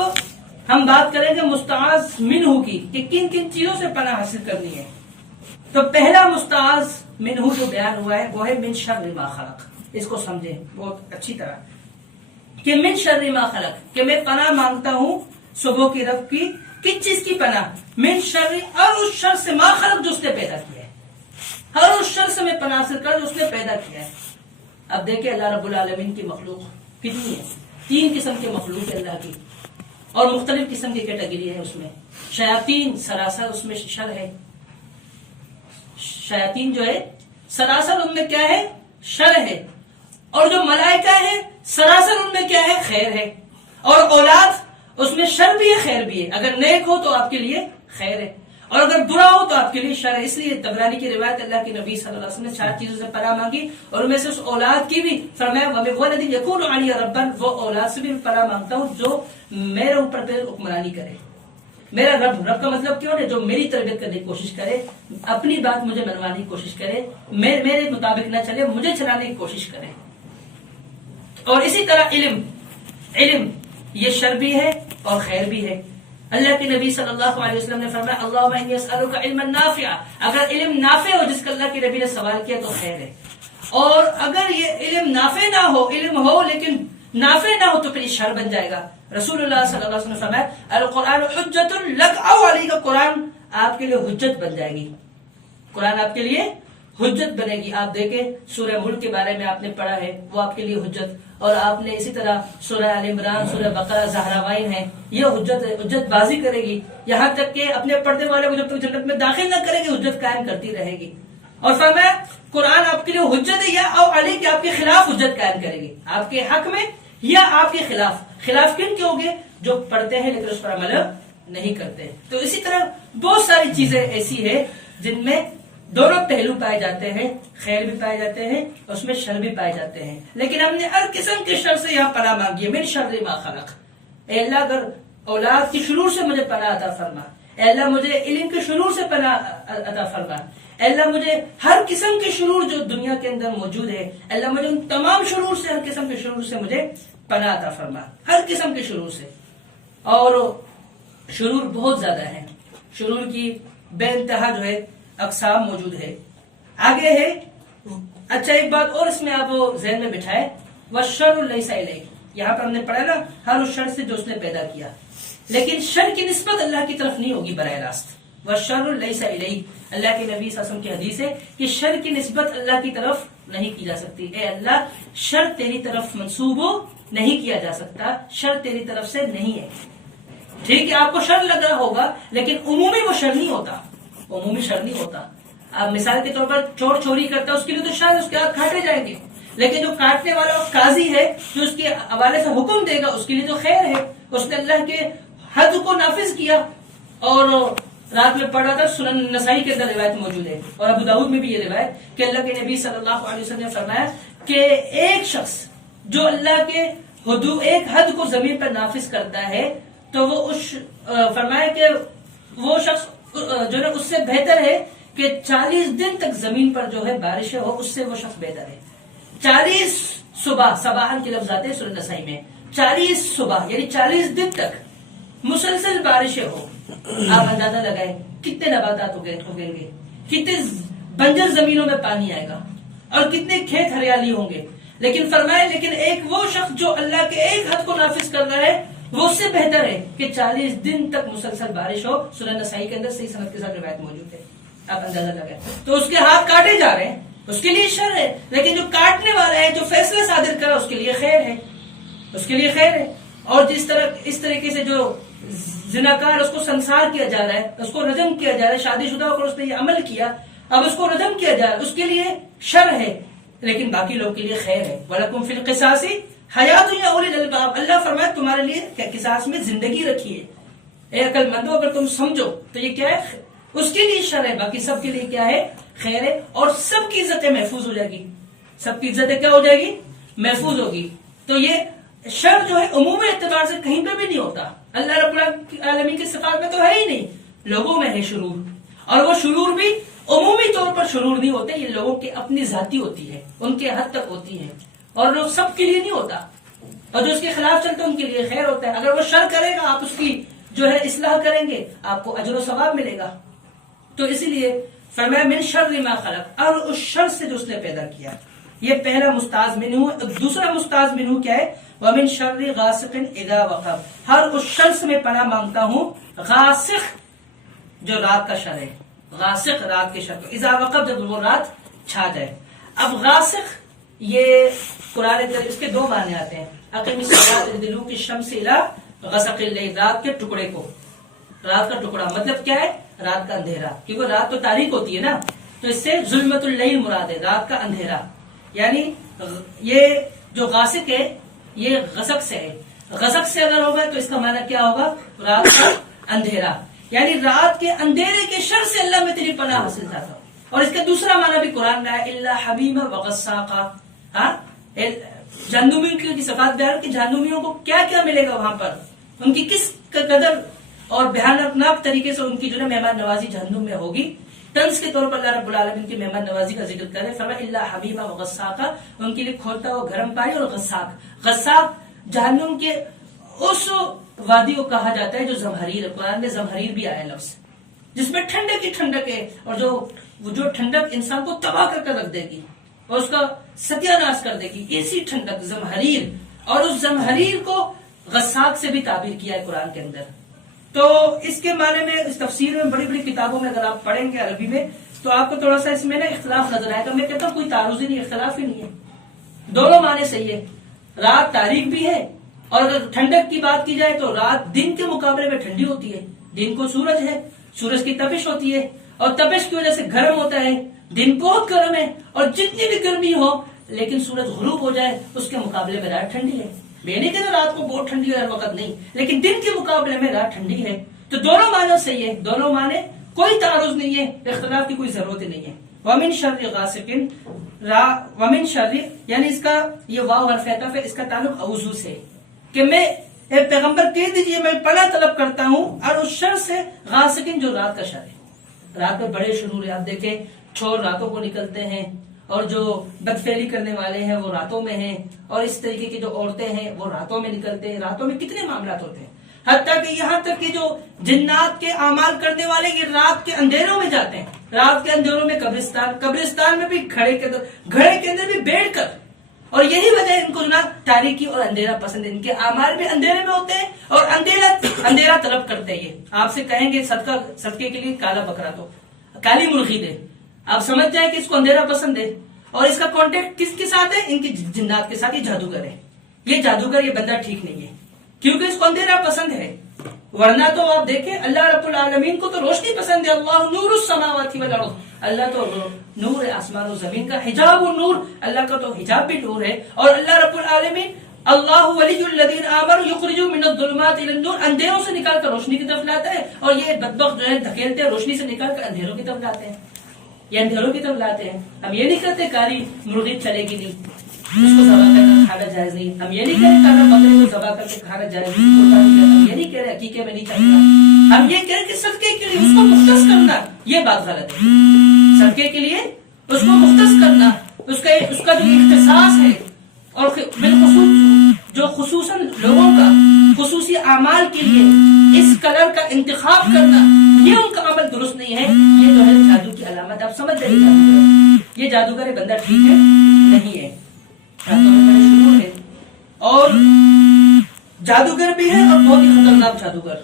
ہم بات کریں گے مستعاذ منہ کی، کہ کن کن چیزوں سے پناہ حاصل کرنی ہے۔ تو پہلا مستعاذ منہ جو بیان ہوا ہے وہ ہے من شر ما خلق، اس کو سمجھیں بہت اچھی طرح، کہ من شر ما خلق، کہ میں پناہ مانگتا ہوں صبح کی رب کی، کس چیز کی پناہ؟ من شر، اور اس شر سے، ما خلق جو اس نے پیدا کیا ہے، ہر اس شر سے میں پناہ حاصل کر جو اس نے پیدا کیا ہے۔ اب دیکھیں اللہ رب العالمین کی مخلوق کتنی ہے، 3 قسم کے مخلوق ہے اللہ کی، اور مختلف قسم کی کیٹیگری ہے اس میں۔ شیاطین سراسر اس میں شر ہے، شیاطین جو ہے سراسر ان میں کیا ہے؟ شر ہے، اور جو ملائکہ ہے سراسر ان میں کیا ہے؟ خیر ہے، اور اولاد اس میں شر بھی ہے خیر بھی ہے، اگر نیک ہو تو آپ کے لیے خیر ہے، اور اگر برا ہو تو آپ کے لیے شر ہے۔ اس لیے طبرانی کی روایت اللہ کے نبی صلی اللہ علیہ وسلم نے 4 چیزوں سے پناہ مانگی، اور ان میں سے اس اولاد کی بھی فرمایا وَمِن يَكُونُ عَلِيَّ رَبًّا، وہ اولاد سے بھی پناہ مانگتا ہوں جو میرے اوپر پہ حکمرانی کرے، میرا رب کا مطلب کیوں ہے؟ جو میری تربیت کرنے کی کوشش کرے، اپنی بات مجھے منوانے کی کوشش کرے، میرے مطابق نہ چلے، مجھے چلانے کی کوشش کرے۔ اور اسی طرح علم یہ شر بھی ہے اور خیر بھی ہے۔ اللہ کے نبی صلی اللہ علیہ وسلم نے فرمایا اللہم انی اسألک علما نافعا، اگر علم نافع ہو جس کا اللہ کے نبی نے سوال کیا تو خیر ہے، اور اگر یہ علم نافع نہ ہو، علم ہو لیکن نافع نہ ہو تو پھر یہ شر بن جائے گا۔ رسول اللہ صلی اللہ علیہ وسلم نے فرمایا القرآن حجت لک او علیک، قرآن آپ کے لیے حجت بن جائے گی، قرآن آپ کے لیے حجت بنے گی۔ آپ دیکھیں سورہ ملک کے بارے میں آپ نے پڑھا ہے، وہ آپ کے لیے حجت، اور آپ نے اسی طرح سورہ آل عمران، سورہ بقرہ، زہراوین ہے، یہ حجت بازی کرے گی، یہاں تک کہ اپنے پردے والے کو جب تک جنت میں داخل نہ کرے گی حجت قائم کرتی رہے گی۔ اور فرمایا قرآن آپ کے لیے حجت ہے، یا او علی کہ آپ کے خلاف حجت قائم کرے گی، آپ کے حق میں یا آپ کے خلاف۔ خلاف کن کے ہوگے؟ جو پڑھتے ہیں لیکن اس پر عمل نہیں کرتے۔ تو اسی طرح بہت ساری چیزیں ایسی ہیں جن میں دونوں پہلو پائے جاتے ہیں، خیر بھی پائے جاتے ہیں اور اس میں شر بھی پائے جاتے ہیں، لیکن ہم نے ہر قسم کے شر سے یہاں پناہ مانگی ہے۔ من شر ما خلق، اے اللہ اگر اولاد کی شرور سے مجھے پناہ عطا فرما، اے اللہ مجھے علم کے شرور سے پناہ عطا فرما، اے اللہ مجھے ہر قسم کے شرور جو دنیا کے اندر موجود ہے، اے اللہ مجھے ان تمام شرور سے، ہر قسم کے شرور سے مجھے پناہ عطا فرما، ہر قسم کے شرور سے۔ اور شرور بہت زیادہ ہیں، شرور کی بے انتہا جو ہے اقسام موجود ہے۔ آگے ہے، اچھا ایک بات اور اس میں آپ ذہن میں بٹھائے، وَالشَّرُّ لَيْسَ إِلَيْكَ، یہاں پر ہم نے پڑھا نا ہر اس شر سے جو اس نے پیدا کیا، لیکن شر کی نسبت اللہ کی طرف نہیں ہوگی براہ راست۔ وَالشَّرُّ لَيْسَ إِلَيْكَ، اللہ کے نبی صلی اللہ علیہ وسلم کی حدیث ہے کہ شر کی نسبت اللہ کی طرف نہیں کی جا سکتی، اے اللہ شر تیری طرف منسوب نہیں کیا جا سکتا، شر تیری طرف سے نہیں ہے۔ ٹھیک ہے آپ کو شر لگ رہا ہوگا لیکن عمومی وہ شر نہیں ہوتا، عمومی شر نہیں ہوتا. اب مثال کے طور پر چور چوری کرتا ہے، اس کے لیے تو شر ہے، اس کے ہاتھ کاٹے جائیں گے. لیکن جو کاٹنے والا قاضی ہے جو اس کے حوالے سے حکم دے گا، اس کے لیے تو خیر ہے، اس نے اللہ کے حد کو نافذ کیا. اور رات میں پڑھ رہا تھا، سنن نسائی کے اندر روایت موجود ہے اور ابو داؤد میں بھی یہ روایت کہ اللہ کے نبی صلی اللہ علیہ وسلم نے فرمایا کہ ایک شخص جو اللہ کے حدود ایک حد کو زمین پر نافذ کرتا ہے تو وہ فرمایا کہ وہ شخص جو ہے اس سے بہتر ہے کہ 40 دن تک زمین پر جو ہے بارشیں ہو، اس سے وہ شخص بہتر ہے. 40 صبح، صباحن کے لفظ آتے ہیں سورہ نسائی میں، 40 صبح یعنی 40 دن تک مسلسل بارشیں ہو. آپ اندازہ لگائیں کتنے نباتات اگیں گے، کتنے بنجر زمینوں میں پانی آئے گا اور کتنے کھیت ہریالی ہوں گے. لیکن فرمائے لیکن ایک وہ شخص جو اللہ کے ایک حد کو نافذ کر رہا ہے وہ اس سے بہتر ہے کہ 40 دن تک مسلسل بارش ہو. سورہ نسائی کے اندر صحیح سند کے ساتھ روایت موجود ہے. آپ اندازہ لگائیں تو اس کے ہاتھ کاٹے جا رہے ہیں، اس کے لیے شر ہے، لیکن جو کاٹنے والا ہے، جو فیصلہ صادر کرا، اس کے لیے خیر ہے، اس کے لیے خیر ہے. اور اس طریقے سے جو زناکار اس کو سنسار کیا جا رہا ہے، اس کو رجم کیا جا رہا ہے، شادی شدہ ہو کر اس نے یہ عمل کیا، اب اس کو رجم کیا جا رہا ہے، اس کے لیے شر ہے، لیکن باقی لوگ کے لیے خیر ہے. وَلَكُمْ فِي الْقِصَاصِ حَيَاتٌ يَا أُولِي الْأَلْبَابِ. اللہ فرمایا تمہارے لیے قصاص میں زندگی رکھی ہے. اے عقل مندو، اگر تم سمجھو تو یہ کیا ہے؟ اس کے لیے شر ہے، باقی سب کے لیے کیا ہے؟ خیر ہے. اور سب کی عزتیں محفوظ ہو جائے گی، سب کی عزتیں کیا ہو جائے گی؟ محفوظ ہوگی. تو یہ شر جو ہے عمومی اعتبار سے کہیں پہ بھی نہیں ہوتا. اللہ رب العالمین کی صفات میں تو ہے ہی نہیں، لوگوں میں ہے شرور، اور وہ شرور بھی عمومی طور پر شرور نہیں ہوتے، یہ لوگوں کی اپنی ذاتی ہوتی ہے، ان کے حد تک ہوتی ہے، اور وہ سب کے لیے نہیں ہوتا. اور جو اس کے خلاف چلتا ہے ان کے لیے خیر ہوتا ہے. اگر وہ شر کرے گا، آپ اس کی جو ہے اصلاح کریں گے، آپ کو اجر و ثواب ملے گا. تو اسی لیے فرمایا من شر ما خلق، اور اس شر سے جو اس نے پیدا کیا. یہ پہلا مستعاذ منہ. دوسرا مستعاذ منہ کیا ہے؟ ومن شر غاسق اذا وقب. ہر اس شر سے میں پناہ مانگتا ہوں، غاسق جو رات کا شر ہے، غاسق رات کے شر کو، اذا وقب جب وہ رات چھا جائے. اب غاسق یہ قرآن کریم اس کے دو معنی آتے ہیں. اقیم الصلاۃ لدلوک الشمس الی غسق اللیل، رات کے ٹکڑے کو، رات کا ٹکڑا مطلب کیا ہے؟ رات کا اندھیرا، کیونکہ رات تو تاریک ہوتی ہے نا، تو اس سے ظلمت اللیل مراد ہے، رات کا اندھیرا. یعنی یہ جو غاسق ہے یہ غسق سے ہے. غسق سے اگر ہوگا تو اس کا معنی کیا ہوگا؟ رات کا اندھیرا. یعنی رات کے اندھیرے کے شر سے اللہ میں تیری پناہ حاصل چاہتا ہوں. اور اس کا دوسرا معنی بھی قرآن میں ہے، الا حمیما وغساقا. جہنمیوں کی صفات بیان کہ جہنمیوں کو کیا کیا ملے گا وہاں پر، ان کی کس قدر اور بھیانک طریقے سے ان کی جو ہے مہمان نوازی جہنم میں ہوگی. طنز کے طور پر اللہ رب العالمین کی مہمان نوازی کا ذکر کرے، فرمایا الا حمیما وغساقا، ان کے لیے کھولتا ہوا گرم پانی اور غساق. غساق جہنم کے اس وادی کو کہا جاتا ہے جو زمہریر ہے. قرآن میں زمہریر بھی آیا لفظ، جس میں ٹھنڈک کی ٹھنڈک ہے، اور جو ٹھنڈک انسان کو تباہ کر رکھ دے گی اور اس کا ستیہ ناش کر دے گی، ایسی ٹھنڈک زمہریر. اور اس زمہریر کو غساق سے بھی تعبیر کیا ہے قرآن کے اندر. تو اس کے معنی میں اس تفسیر میں بڑی بڑی کتابوں میں اگر آپ پڑھیں گے عربی میں تو آپ کو تھوڑا سا اس میں نا اختلاف نظر آئے گا. میں کہتا ہوں کوئی تعارض ہی نہیں، اختلاف ہی نہیں ہے، دونوں معنی صحیح ہے. رات تاریک بھی ہے، اور اگر ٹھنڈک کی بات کی جائے تو رات دن کے مقابلے میں ٹھنڈی ہوتی ہے. دن کو سورج ہے، سورج کی تپش ہوتی ہے، اور تپش کی وجہ سے گرم ہوتا ہے. دن بہت گرم ہے، اور جتنی بھی گرمی ہو لیکن سورج غروب ہو جائے اس کے مقابلے میں رات ٹھنڈی ہے. میں نہیں کہتا رات کو بہت ٹھنڈی ہے ہر وقت، نہیں، لیکن دن کے مقابلے میں رات ٹھنڈی ہے. تو دونوں معنی صحیح ہے، دونوں معنی کوئی تعارض نہیں ہے، اختلاف کی کوئی ضرورت نہیں ہے. ومن شر غاسق، ومن شر یعنی اس کا یہ واو حرف عطف ہے، اس کا تعلق اوضو سے، کہ میں اے پیغمبر کہہ دیجئے میں پناہ طلب کرتا ہوں اور اس شر سے غاسق جو رات کا شر ہے. رات میں بڑے شرور ہے. آپ دیکھیں چور راتوں کو نکلتے ہیں، اور جو بدفعلی کرنے والے ہیں وہ راتوں میں ہیں، اور اس طریقے کی جو عورتیں ہیں وہ راتوں میں نکلتے ہیں. راتوں میں کتنے معاملات ہوتے ہیں، حتیٰ کہ یہاں تک کہ جو جنات کے اعمال کرنے والے یہ رات کے اندھیروں میں جاتے ہیں. رات کے اندھیروں میں قبرستان میں بھی گھڑے کے اندر بھی بیٹھ کر، اور یہی وجہ ہے ان کو نا تاریکی اور اندھیرا پسند ہے. ان کے اعمال بھی اندھیرے میں ہوتے ہیں اور اندھیرا طلب کرتے ہیں. یہ آپ سے کہیں گے صدقے کے لیے کالا بکرا دو، کالی مرغی دے، آپ سمجھ جائیں کہ اس کو اندھیرا پسند ہے. اور اس کا کانٹیکٹ کس کے ساتھ ہے؟ ان کی جنات کے ساتھ. یہ جادوگر ہے، یہ جادوگر، یہ بندہ ٹھیک نہیں ہے، کیونکہ اس کو اندھیرا پسند ہے. ورنہ تو آپ دیکھیں اللہ رب العالمین کو تو روشنی پسند ہے. اللہ نور السماوات والارض, اللہ تو نور ہے آسمان و زمین کا, حجاب النور, اللہ کا تو حجاب بھی نور ہے. اور اللہ رب العالمین اللہ ولی الذین آمنوا یخرجون من الظلمات الی النور, اندھیروں سے نکال کر روشنی کی طرف لاتا ہے. اور یہ بدبخت جو ہے دھکیلتے ہیں روشنی سے نکال کر اندھیروں کی طرف لاتے ہیں, یہ اندھیروں کی طرف لاتے ہیں. ہم یہ نہیں کرتے کاری مرغی چلے گی نہیں, اس کو ذبح کر کے کھانا جائز نہیں. ہم یہ نہیں کہہ رہے کانا بکرے کو ذبح کر کے کھانا جائز نہیں, ہم یہ نہیں کہہ رہے عقیقے میں نہیں کرنا. ہم یہ کہہ رہے کہ صدقے کے لیے اس کو مختص کرنا, یہ بات غلط ہے. صدقے کے لیے اس کو مختص کرنا, اس کا جو اختصاص ہے, اور بالخصوص جو خصوصاً لوگوں کا خصوصی اعمال کے لیے اس کلر کا انتخاب کرنا, یہ ان کا عمل درست نہیں ہے. یہ جو ہے جادو کی علامت, آپ سمجھ رہے جادوگر, یہ جادوگر بندہ ٹھیک ہے نہیں ہے, شرور ہے اور جادوگر بھی ہے اور بہت ہی خطرناک جادوگر.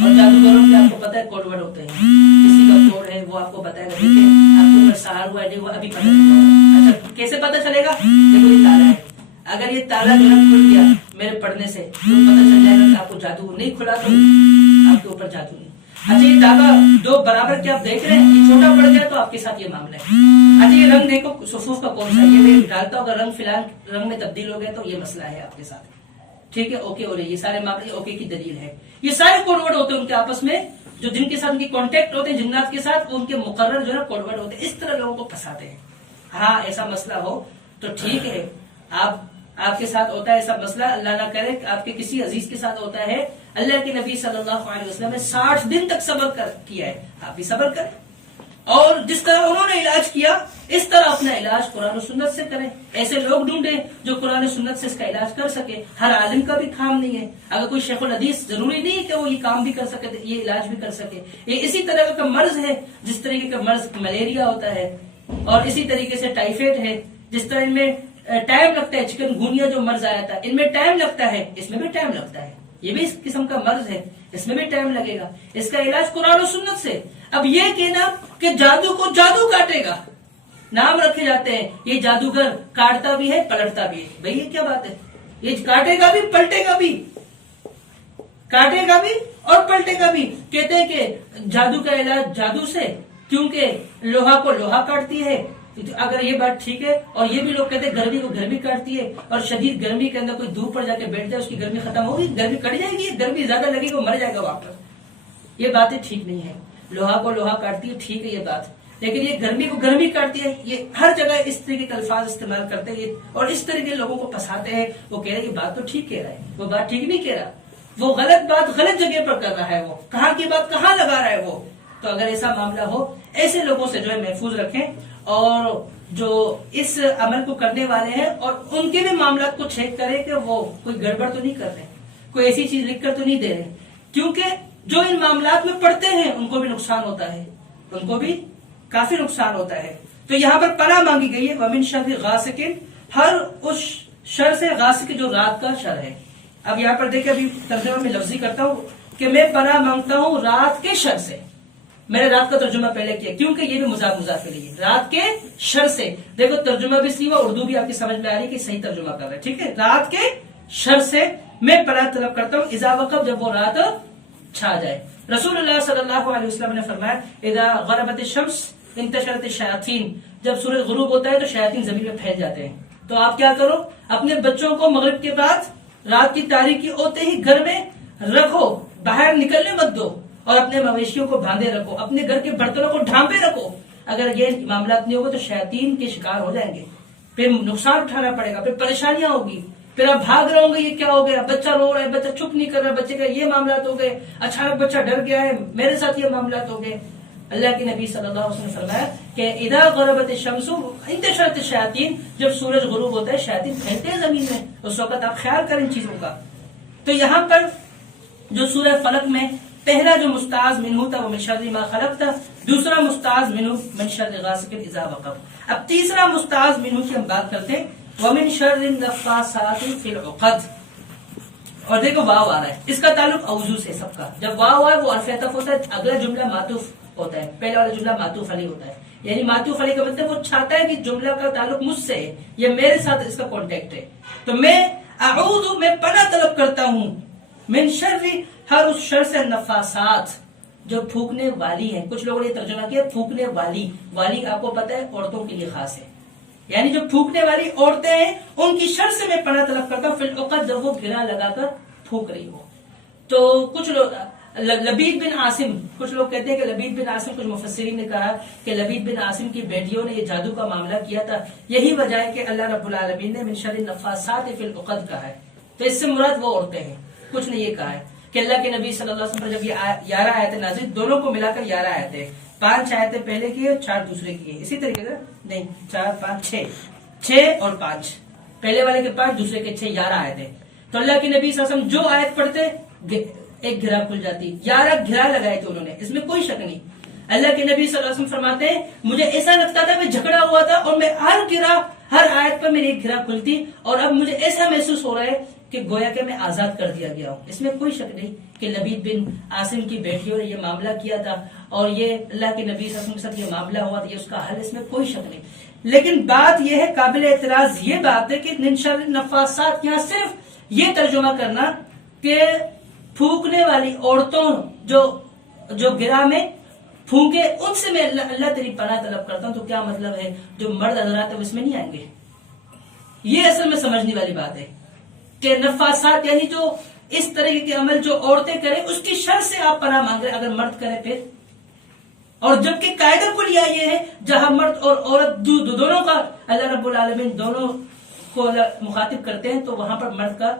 اور جادوگروں کے آپ کو پتا ہے کوڈ ورڈ ہوتے ہیں, کسی کا کوڈ ہے وہ آپ کو بتائے گا, دیکھیں آپ کو سہار ہوا ہے وہ ابھی پتہ چلے گا. اچھا کیسے پتہ چلے گا؟ دیکھو یہ تالا ہے, اگر یہ تالا جو ہے کھل گیا میرے پڑھنے سے تو پتہ چل جائے گا کہ آپ کو جادو نہیں کھلا تو آپ کے اوپر جادو نہیں. اچھا یہ داغا دو برابر کے آپ دیکھ رہے ہیں, یہ چھوٹا پڑ گیا تو آپ کے ساتھ یہ معاملہ ہے. اچھا یہ رنگ دیکھو صفوف کا کون سا, یہ میں ڈالتا ہوں, اگر رنگ فی الحال رنگ میں تبدیل ہو گیا تو یہ مسئلہ ہے آپ کے ساتھ, ٹھیک ہے, اوکے ہو رہی ہے. یہ سارے معاملے اوکے کی دلیل ہے. یہ سارے کوڈ ورڈ ہوتے ہیں ان کے آپس میں, جو جن کے ساتھ ان کی کانٹیکٹ ہوتے ہیں جنات کے ساتھ, ان کے مقرر جو ہے کوڈ ورڈ ہوتے ہیں. اس طرح لوگوں کو پھنساتے ہیں. ہاں ایسا مسئلہ ہو تو ٹھیک ہے, آپ کے ساتھ ہوتا ہے ایسا مسئلہ, اللہ نہ کرے کہ آپ کے کسی عزیز کے ساتھ ہوتا ہے. اللہ کے نبی صلی اللہ علیہ وسلم نے 60 دن تک صبر کیا ہے, آپ بھی صبر کریں. اور جس طرح انہوں نے علاج کیا اس طرح اپنا علاج قرآن و سنت سے کریں. ایسے لوگ ڈھونڈیں جو قرآن و سنت سے اس کا علاج کر سکے. ہر عالم کا بھی کام نہیں ہے, اگر کوئی شیخ الحدیث ضروری نہیں ہے کہ وہ یہ کام بھی کر سکے, یہ علاج بھی کر سکے. یہ اسی طرح کا مرض ہے جس طریقے کا مرض ملیریا ہوتا ہے, اور اسی طریقے سے ٹائیفائڈ ہے, جس طرح ان میں ٹائم لگتا ہے. چکن گونیا جو مرض آیا تھا ان میں ٹائم لگتا ہے, اس میں بھی ٹائم لگتا ہے. یہ بھی اس قسم کا مرض ہے, اس میں بھی ٹائم لگے گا. اس کا علاج قرآن و سنت سے. اب یہ کہنا کہ جادو کو جادو کاٹے گا, نام رکھے جاتے ہیں, یہ جادوگر کاٹتا بھی ہے پلٹتا بھی ہے. بھئی یہ کیا بات ہے؟ یہ کاٹے گا بھی پلٹے گا بھی, کاٹے گا بھی اور پلٹے گا بھی. کہتے ہیں کہ جادو کا علاج جادو سے, کیونکہ لوہا کو لوہا کاٹتی ہے. اگر یہ بات ٹھیک ہے, اور یہ بھی لوگ کہتے ہیں گرمی کو گرمی کاٹتی ہے, اور شدید گرمی کے اندر کوئی دور پر جا کے بیٹھ جائے اس کی گرمی ختم ہوگی, گرمی کٹ جائے گی, گرمی زیادہ لگے گی وہ مر جائے گا واپس. یہ باتیں ٹھیک نہیں ہے. لوہا کو لوہا کاٹتی ہے ٹھیک ہے یہ بات, لیکن یہ گرمی کو گرمی کاٹتی ہے. یہ ہر جگہ اس طریقے کے الفاظ استعمال کرتے ہیں اور اس طریقے کے لوگوں کو پھنساتے ہیں. وہ کہہ رہے یہ بات تو ٹھیک کہہ رہا ہے, وہ بات ٹھیک نہیں کہہ رہا, وہ غلط بات غلط جگہ پر کر رہا ہے, وہ کہاں کی بات کہاں لگا رہا ہے وہ. تو اگر ایسا معاملہ ہو ایسے لوگوں سے جو ہے محفوظ رکھیں, اور جو اس عمل کو کرنے والے ہیں اور ان کے بھی معاملات کو چیک کریں کہ وہ کوئی گڑبڑ تو نہیں کر رہے, کوئی ایسی چیز لکھ کر تو نہیں دے رہے. کیونکہ جو ان معاملات میں پڑھتے ہیں ان کو بھی نقصان ہوتا ہے, ان کو بھی کافی نقصان ہوتا ہے. تو یہاں پر پناہ مانگی گئی ہے ومن شر غاسق, ہر اس شر سے, غاسق جو رات کا شر ہے. اب یہاں پر دیکھیں ابھی ترجمہ میں لفظی کرتا ہوں کہ میں پناہ مانگتا ہوں رات کے شر سے. میں نے رات کا ترجمہ پہلے کیا کیونکہ یہ بھی مضاف کے لیے, رات کے شر سے. دیکھو ترجمہ بھی صحیح ہوا, اردو بھی آپ کی سمجھ میں آ رہی ہے کہ صحیح ترجمہ کر رہے ہیں, ٹھیک ہے. رات کے شر سے میں پناہ طلب کرتا ہوں, اذا وقب, جب وہ رات چھا جائے. رسول اللہ صلی اللہ علیہ وسلم نے فرمایا اذا غربت الشمس انتشرت الشیاطین, جب سورج غروب ہوتا ہے تو شیاطین زمین میں پھیل جاتے ہیں. تو آپ کیا کرو, اپنے بچوں کو مغرب کے بعد رات کی تاریکی ہوتے ہی گھر میں رکھو, باہر نکلنے مت دو, اور اپنے مویشیوں کو باندھے رکھو, اپنے گھر کے برتنوں کو ڈھانپے رکھو. اگر یہ معاملات نہیں ہوگا تو شیاطین کے شکار ہو جائیں گے, پھر نقصان اٹھانا پڑے گا, پھر پریشانیاں ہوگی, پھر آپ بھاگ رہے ہوں گے یہ کیا ہو گیا, بچہ رو رہا ہے, بچہ چپ نہیں کر رہا, بچے کا یہ معاملات ہو گئے, اچانک بچہ ڈر گیا ہے, میرے ساتھ یہ معاملات ہو گئے. اللہ کے نبی صلی اللہ علیہ وسلم نے فرمایا کہ اذا غربت الشمس انتشرت الشیاطین, جب سورج غروب ہوتا ہے شیاطین پھیلتے ہیں زمین میں, اس وقت آپ خیال کریں ان چیزوں کا. تو یہاں پر جو سورہ فلق میں پہلا جو مستعاذ منہ تھا وہ من شر ما خلق تھا, دوسرا مستعاذ منہ من شر غاسق اذا وقب. اب تیسرا مستعاذ منہ کی ہم بات کرتے ہیں, ومن شر النفاثات فی العقد. اور دیکھو واو آ رہا ہے, اس کا تعلق اوضو سے سب کا. جب واو آئے وہ حرف عطف ہوتا ہے, اگلا جملہ معطوف ہوتا ہے, پہلا والا جملہ معطوف علیہ ہوتا ہے. یعنی معطوف علیہ کا مطلب وہ چاہتا ہے کہ جملہ کا تعلق مجھ سے ہے, یہ میرے ساتھ اس کا کانٹیکٹ ہے. تو میں اعوذ, میں پناہ طلب کرتا ہوں من شر، ہر اس شر سے، نفاسات جو پھونکنے والی ہیں. کچھ لوگوں نے یہ ترجمہ کیا پھونکنے والی. والی آپ کو پتہ ہے عورتوں کے لیے خاص ہے، یعنی جو پھونکنے والی عورتیں ہیں ان کی شر سے میں پناہ طلب کرتا ہوں، فی العقد، جب وہ گرا لگا کر پھونک رہی ہو. تو کچھ لوگ لبید بن عاصم، کچھ لوگ کہتے ہیں کہ لبید بن عاصم، کچھ مفسرین نے کہا کہ لبید بن عاصم کی بیٹیوں نے یہ جادو کا معاملہ کیا تھا. یہی وجہ ہے کہ اللہ رب العالمین نے من شر النفاسات فی العقد کہا ہے. تو اس سے مراد وہ عورتیں ہیں. کچھ نے یہ کہا ہے کہ اللہ کے نبی صلی اللہ علیہ وسلم پر جب یہ 11 آیتیں نازل، دونوں کو ملا کر 11 آیتیں، 5 آیتیں پہلے کی اور 4 دوسرے کی ہے. اسی طریقے سے نہیں، 4 5 6 اور 5، پہلے والے کے 5 دوسرے کے 6، 11 آیتیں. تو اللہ کے نبی صلی اللہ علیہ وسلم جو آیت پڑھتے ایک گھرا کھل جاتی. 11 گھرا لگائے تھے انہوں نے، اس میں کوئی شک نہیں. اللہ کے نبی صلی اللہ علیہ وسلم فرماتے ہیں مجھے ایسا لگتا تھا میں جھگڑا ہوا تھا اور میں ہر آیت پر میری ایک گھرا کھلتی، اور اب مجھے ایسا محسوس ہو رہا ہے کہ گویا کہ میں آزاد کر دیا گیا ہوں. اس میں کوئی شک نہیں کہ لبید بن عاصم کی بیٹیوں نے یہ معاملہ کیا تھا اور یہ اللہ کے نبی صلی اللہ علیہ وسلم کے ساتھ یہ معاملہ ہوا تھا، یہ اس کا حل، اس میں کوئی شک نہیں. لیکن بات یہ ہے، قابل اعتراض یہ بات ہے کہ من شر النفاسات، یہاں صرف یہ ترجمہ کرنا کہ پھونکنے والی عورتوں جو گرا میں پھونکے، ان سے میں اللہ تیری پناہ طلب کرتا ہوں. تو کیا مطلب ہے جو مرد حضرات ہیں وہ اس میں نہیں آئیں گے؟ یہ اصل میں سمجھنے والی بات ہے کہ نفاسات یعنی جو اس طرح کے عمل جو عورتیں کریں اس کی شر سے آپ پناہ مانگ رہے ہیں، اگر مرد کرے پھر. اور جبکہ قاعدہ کلیہ یہ ہے جہاں مرد اور عورت دونوں کا اللہ رب العالمین دونوں کو مخاطب کرتے ہیں تو وہاں پر مرد کا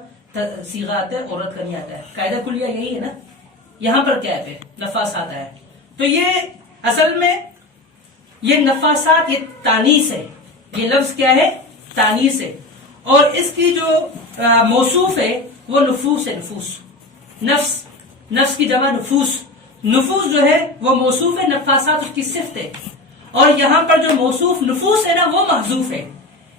صیغہ آتا ہے، عورت کا نہیں آتا ہے. قاعدہ کلیہ یہی ہے نا. یہاں پر کیا ہے پھر نفاسات ہے. تو یہ اصل میں یہ نفاسات یہ تانیث ہے. یہ لفظ کیا ہے؟ تانیث ہے. اور اس کی جو موصوف ہے وہ نفوس ہے. نفس کی جمع نفوس. نفوس جو ہے وہ موصوف ہے، نفاسات اس کی صفت ہے. اور یہاں پر جو موصوف نفوس ہے نا وہ محذوف ہے.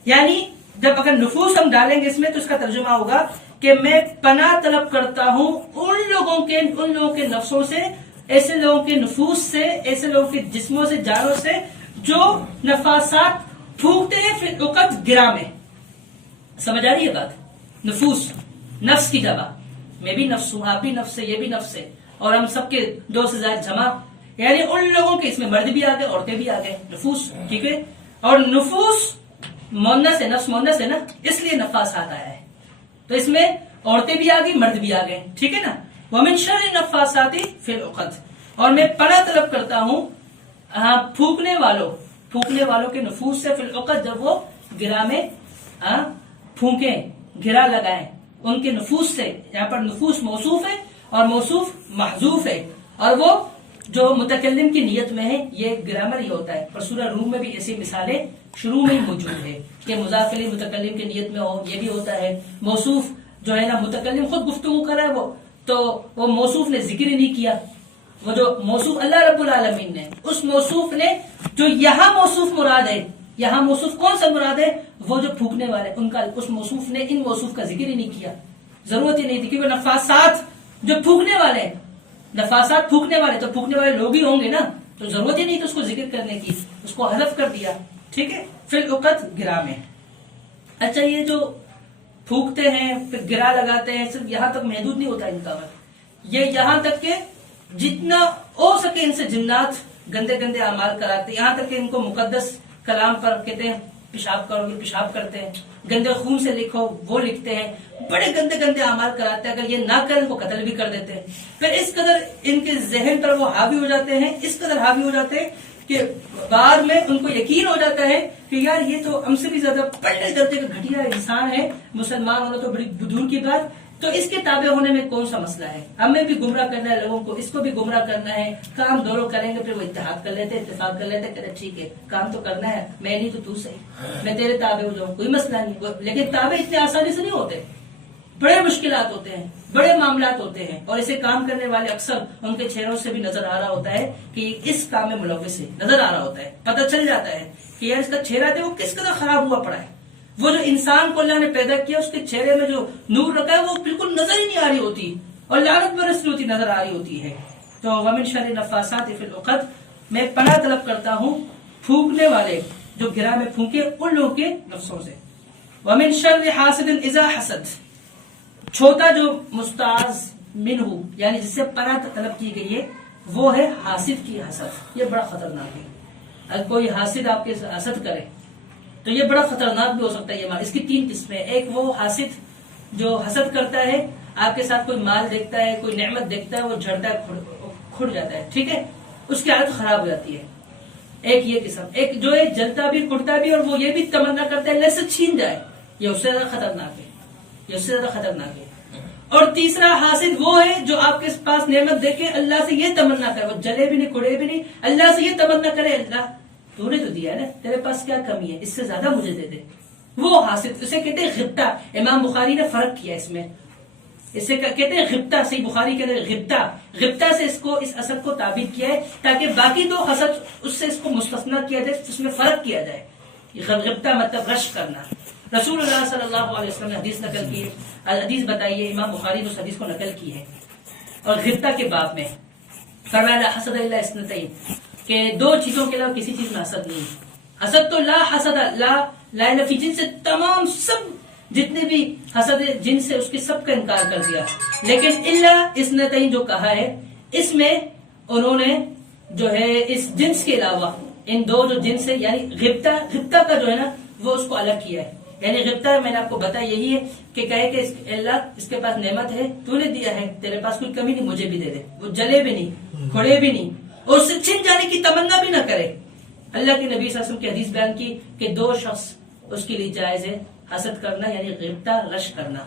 یعنی جب اگر نفوس ہم ڈالیں گے اس میں تو اس کا ترجمہ ہوگا کہ میں پناہ طلب کرتا ہوں ان لوگوں کے نفسوں سے، ایسے لوگوں کے نفوس سے، ایسے لوگوں کے جسموں سے، جانوں سے جو نفاسات پھونکتے ہیں فی العقد گرا میں. سمجھ آ رہی ہے بات؟ نفوس نفس کی جمع، میں بھی نفس ہوں، آپ بھی نفس ہے، یہ بھی نفس ہے، اور ہم سب کے 2 سے زائد جمع، یعنی ان لوگوں کے، اس میں مرد بھی آ گئے عورتیں بھی آ گئے، نفوس. ٹھیک ہے. اور نفوس مؤنث ہے، نفس مؤنث ہے نا، اس لیے نفاسات آیا ہے. تو اس میں عورتیں بھی آ گئی، مرد بھی آ گئے. ٹھیک ہے نا. وَمِن شَرِّ النَّفَّاثَاتِ فِي الْعُقَدِ، اور میں پناہ طلب کرتا ہوں پھونکنے والوں کے نفوس سے، فی العقد، جب وہ گرا میں پھونکیں، گرا لگائیں، ان کے نفوس سے. یہاں پر نفوس موصوف ہے اور موصوف محذوف ہے، اور وہ جو متکلم کی نیت میں ہے یہ گرامر ہی ہوتا ہے. اور سورہ روم میں بھی ایسی مثالیں شروع میں ہی موجود ہے کہ مضاف الیہ متکلم کی نیت میں ہو، یہ بھی ہوتا ہے. موصوف جو ہے نا، متکلم خود گفتگو کر رہا ہے وہ موصوف نے ذکر ہی نہیں کیا. وہ جو موصوف اللہ رب العالمین نے، اس موصوف نے جو یہاں موصوف مراد ہے، یہاں موصوف کون سا مراد ہے؟ وہ جو پھونکنے والے، ان کا، اس موصوف نے ان موصوف کا ذکر ہی نہیں کیا. ضرورت ہی نہیں تھی، کیونکہ نفاسات جو پھونکنے والے ہیں، نفاسات پھونکنے والے تو پھونکنے والے لوگ ہی ہوں گے نا، تو ضرورت ہی نہیں تھی اس کو ذکر کرنے کی، اس کو حذف کر دیا. ٹھیک ہے. فی العقد گرا میں. اچھا، یہ جو پھونکتے ہیں پھر گرا لگاتے ہیں، صرف یہاں تک محدود نہیں ہوتا ان کا، یہ یہاں تک کہ جتنا ہو سکے ان سے جنات گندے گندے اعمال کراتے ہیں، یہاں تک کہ ان کو مقدس کلام پر کہتے ہیں پیشاب کرو گے، پیشاب کرتے ہیں. گندے خون سے لکھو، وہ لکھتے ہیں. بڑے گندے گندے اعمال کراتے ہیں، اگر یہ نہ کریں وہ قتل بھی کر دیتے ہیں. پھر اس قدر ان کے ذہن پر وہ حاوی ہو جاتے ہیں، اس قدر حاوی ہو جاتے ہیں کہ بعد میں ان کو یقین ہو جاتا ہے کہ یار یہ تو ہم سے بھی زیادہ پڑھنے درجے کا گھٹیا انسان ہے، مسلمان ہونا تو بڑی دور کی بات، تو اس کے تابع ہونے میں کون سا مسئلہ ہے؟ ہمیں بھی گمراہ کرنا ہے لوگوں کو، اس کو بھی گمراہ کرنا ہے. کام دونوں کریں گے، پھر وہ اتحاد کر لیتے، اتفاق کر لیتے، کہتے ٹھیک ہے کام تو کرنا ہے، میں نہیں تو صحیح، میں تیرے تابع ہو جاؤں، کوئی مسئلہ نہیں. لیکن تابع اتنے آسانی سے نہیں ہوتے، بڑے مشکلات ہوتے ہیں، بڑے معاملات ہوتے ہیں. اور اسے کام کرنے والے اکثر ان کے چہروں سے بھی نظر آ رہا ہوتا ہے کہ اس کام میں ملوث ہے، نظر آ رہا ہوتا ہے، پتہ چل جاتا ہے کہ یار اس کا چہرہ وہ کس قدر خراب ہوا پڑا ہے. وہ جو انسان کو اللہ نے پیدا کیا اس کے چہرے میں جو نور رکھا ہے وہ بالکل نظر ہی نہیں آ رہی ہوتی، اور لعنت برستی ہوتی نظر آ رہی ہوتی ہے. تو ومن شر النفاسات فی العقد، میں پناہ طلب کرتا ہوں پھونکنے والے جو گرا میں پھونکے ان لوگوں کے نفسوں سے. ومن شر حاسد اذا حسد، چھوٹا جو مستعاذ منہ یعنی جس سے پناہ طلب کی گئی ہے وہ ہے حاسد کی حسد. یہ بڑا خطرناک ہے. اگر کوئی حاسد آپ کے حسد کرے تو یہ بڑا خطرناک بھی ہو سکتا ہے. یہ مال اس کی 3 قسمیں. ایک وہ حاسد جو حسد کرتا ہے، آپ کے ساتھ کوئی مال دیکھتا ہے، کوئی نعمت دیکھتا ہے، وہ جھڑتا ہے، کھٹ جاتا ہے، ٹھیک ہے، اس کی حالت خراب ہو جاتی ہے. ایک یہ قسم. ایک جو ہے جلتا بھی کھٹتا بھی اور وہ یہ بھی تمنا کرتا ہے اللہ سے چھین جائے. یہ اس سے زیادہ خطرناک ہے. یہ اس سے زیادہ خطرناک ہے. اور تیسرا حاسد وہ ہے جو آپ کے پاس نعمت دیکھے اللہ سے یہ تمنا کرے، وہ جلے بھی نہیں کھڑے بھی نہیں، اللہ سے یہ تمنا کرے اللہ تو نے تو دیا ہے نا، تیرے پاس کیا کمی ہے، اس سے زیادہ مجھے دے دے. وہ حاسد، اسے کہتے ہیں غبطہ. امام بخاری نے فرق کیا اس میں. اسے کہتے ہیں غبطہ. صحیح بخاری کہتے ہیں غبطہ. غبطہ سے اس اثر کو تعبیر کیا ہے تاکہ باقی 2 حسد اس سے اس کو مستثنا کیا جائے، اس میں فرق کیا جائے. غبطہ مطلب رش کرنا. رسول اللہ صلی اللہ علیہ وسلم نے حدیث نقل کی ہے، حدیث بتائیے، امام بخاری نے اس حدیث کو نقل کی ہے. اور غبطہ کے باب میں فرمایا لا حسد الا اثنتین، کہ 2 چیزوں کے علاوہ کسی چیز میں حسد نہیں. حسد تو لا حسد لا نفی جن سے تمام سب جتنے بھی حسد جن سے اس کے سب کا انکار کر دیا، لیکن الا اثنتین جو کہا ہے اس میں انہوں نے جو ہے اس جنس کے علاوہ ان 2 جو جنس ہے یعنی غبطہ کا جو ہے نا وہ اس کو الگ کیا ہے. یعنی غبطہ میں نے آپ کو بتایا یہی ہے کہ کہے کہ اللہ اس کے پاس نعمت ہے، تو نے دیا ہے، تیرے پاس کوئی کمی نہیں، مجھے بھی دے دے. وہ جلے بھی نہیں، کھڑے بھی نہیں، اور اس سے چھن جانے کی تمنا بھی نہ کرے. اللہ کے نبی صلی اللہ علیہ وسلم کی حدیث بیان کی کہ 2 شخص اس کے لیے جائز ہے حسد کرنا یعنی غبطہ رش کرنا.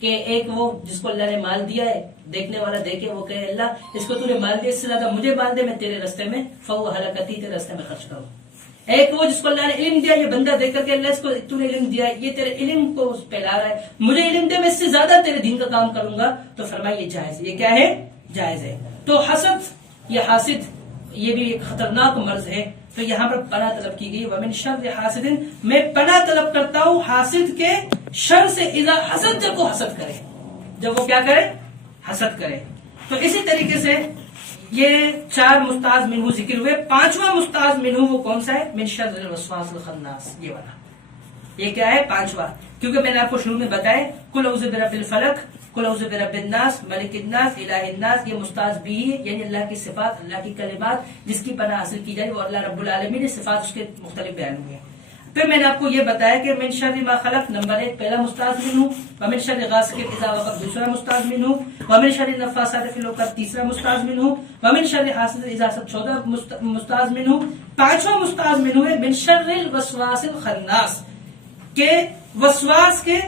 کہ ایک وہ جس کو اللہ نے مال دیا ہے، دیکھنے والا دیکھے وہ کہے اللہ اس کو تو نے مال دیا، اس سے زیادہ مجھے مال دے، میں تیرے راستے میں فو ہلاکتی تیرے راستے میں خرچ کروں. ایک وہ جس کو اللہ نے علم دیا، یہ بندہ دیکھ کر کے اللہ اس کو تو نے علم دیا، یہ تیرے علم کو پھیلا رہا ہے، مجھے علم دے، میں اس سے زیادہ تیرے دین کا کام کروں گا. تو فرمایا یہ جائز ہے. یہ کیا ہے؟ جائز ہے. تو حسد یہ حاسد یہ بھی ایک خطرناک مرض ہے. تو یہاں پر پناہ طلب کی گئی ومن شر حاسد، میں پناہ طلب کرتا ہوں حاسد کے شر سے اذا حسد، جب وہ حسد کرے، جب وہ کیا کرے؟ حسد کرے. تو اسی طریقے سے یہ 4 مستعاذ منہ ذکر ہوئے. 5واں مستعاذ منہ وہ کون سا ہے؟ من شر الوسواس الخناس. یہ والا یہ کیا ہے؟ 5واں. کیونکہ میں نے آپ کو شروع میں بتایا قل اعوذ برب الفلق، قل اعوذ برب الناس، ملک الناس، الہ الناس. یہ مستعاذ بھی ہے یعنی اللہ کی صفات، اللہ کی کلمات جس کی پناہ حاصل کی جائے وہ اللہ رب العالمین نے صفات اس کے مختلف بیان ہوئے. پھر میں نے آپ کو یہ بتایا کہ من شر ما خلق نمبر 1 پہلا مستعاذ منہ، ومن شر غاسق اذا وقب دوسرا مستعاذ منہ، ومن شر النفاثات فی العقد تیسرا مستعاذ منہ، ومن شر حاسد اذا حسد چوتھا مستعاذ منہ. 5واں مستعاذ منہ ہے من شر الوسواس الخناس، کہ وسواس کے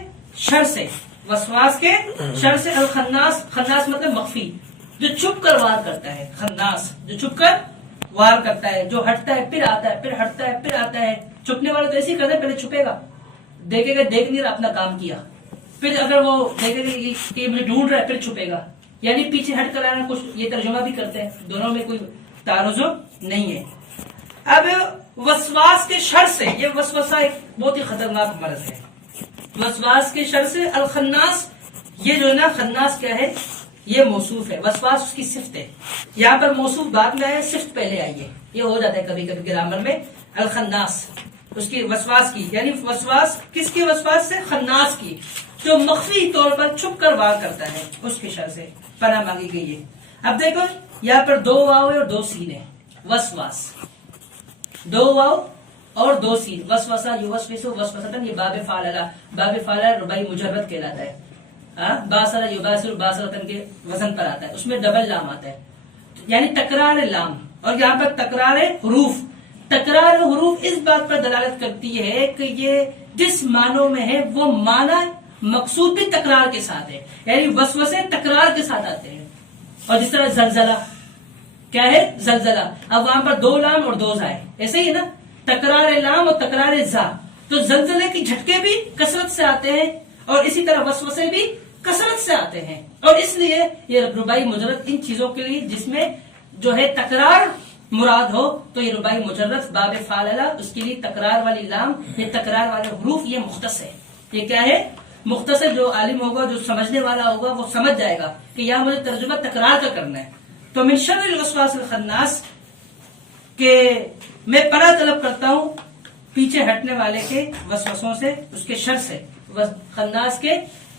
شر سے، وسواس کے شر سے. الخناس، خناس مطلب مخفی، جو چھپ کر وار کرتا ہے. خناس جو چھپ کر وار کرتا ہے، جو ہٹتا ہے پھر آتا ہے، پھر ہٹتا ہے پھر آتا ہے. چھپنے والا تو ایسے ہی کرتا ہے، پہلے چھپے گا، دیکھے گا دیکھ نہیں رہا اپنا کام کیا، پھر اگر وہ دیکھے گا کہ مجھے ڈھونڈ رہا ہے پھر چھپے گا. یعنی پیچھے ہٹ کر آنا. کچھ یہ ترجمہ بھی کرتے ہیں، دونوں میں کوئی تعارض نہیں ہے. اب وسواس کے شر سے، یہ وسوسہ ایک بہت ہی خطرناک مرض ہے. وسواس کے شر سے الخناس، یہ جو ہے نا خناس کیا ہے؟ یہ موصوف ہے. وسواس اس کی صفت ہے. یہاں پر موصوف بعد میں آئے، صفت پہلے آئی ہے. یہ ہو جاتا ہے کبھی کبھی گرامر میں. الخناس اس کی وسواس کی، یعنی وسواس کس کی؟ وسواس سے خناس کی، جو مخفی طور پر چھپ کر وار کرتا ہے، اس کے شر سے پناہ مانگی گئی ہے. اب دیکھو یہاں پر 2 واو اور 2 سین ہے. وسواس 2 واو اور 2 سین. وسوسہ یوسوسو وسوسۃ، یہ باب فعلہ، باب فعلہ رباعی مجرد کہلاتا ہے. باسرہ یباسر باسرۃ کے وزن پر آتا ہے، اس میں ڈبل لام آتا ہے یعنی تکرار لام. اور یہاں پر تکرار حروف. تکرار حروف اس بات پر دلالت کرتی ہے کہ یہ جس معنوں میں ہے وہ معنی مقصود بھی تکرار کے ساتھ ہے، یعنی وسوسے تکرار کے ساتھ آتے ہیں. اور جس طرح زلزلہ کیا ہے؟ زلزلہ. اب وہاں پر 2 لام اور 2 زائے، ایسے ہی نا، تکرار لام اور تکرار زا. تو زلزلے کی جھٹکے بھی کثرت سے آتے ہیں اور اسی طرح وسوسے بھی کثرت سے آتے ہیں. اور اس لیے یہ رباعی مجرد ان چیزوں کے لیے جس میں جو ہے تکرار مراد ہو، تو یہ رباعی مجرد باب فعلہ، اس کے لیے تکرار والی لام، یہ تکرار والے حروف، یہ مختص ہے. یہ کیا ہے؟ مختصر. جو عالم ہوگا، جو سمجھنے والا ہوگا، وہ سمجھ جائے گا کہ یہاں مجھے ترجمہ تکرار کا کرنا ہے. تو من شر الوسواس الخناس، کہ میں پناہ طلب کرتا ہوں پیچھے ہٹنے والے کے وسوسوں سے، اس کے شر سے. خناس کے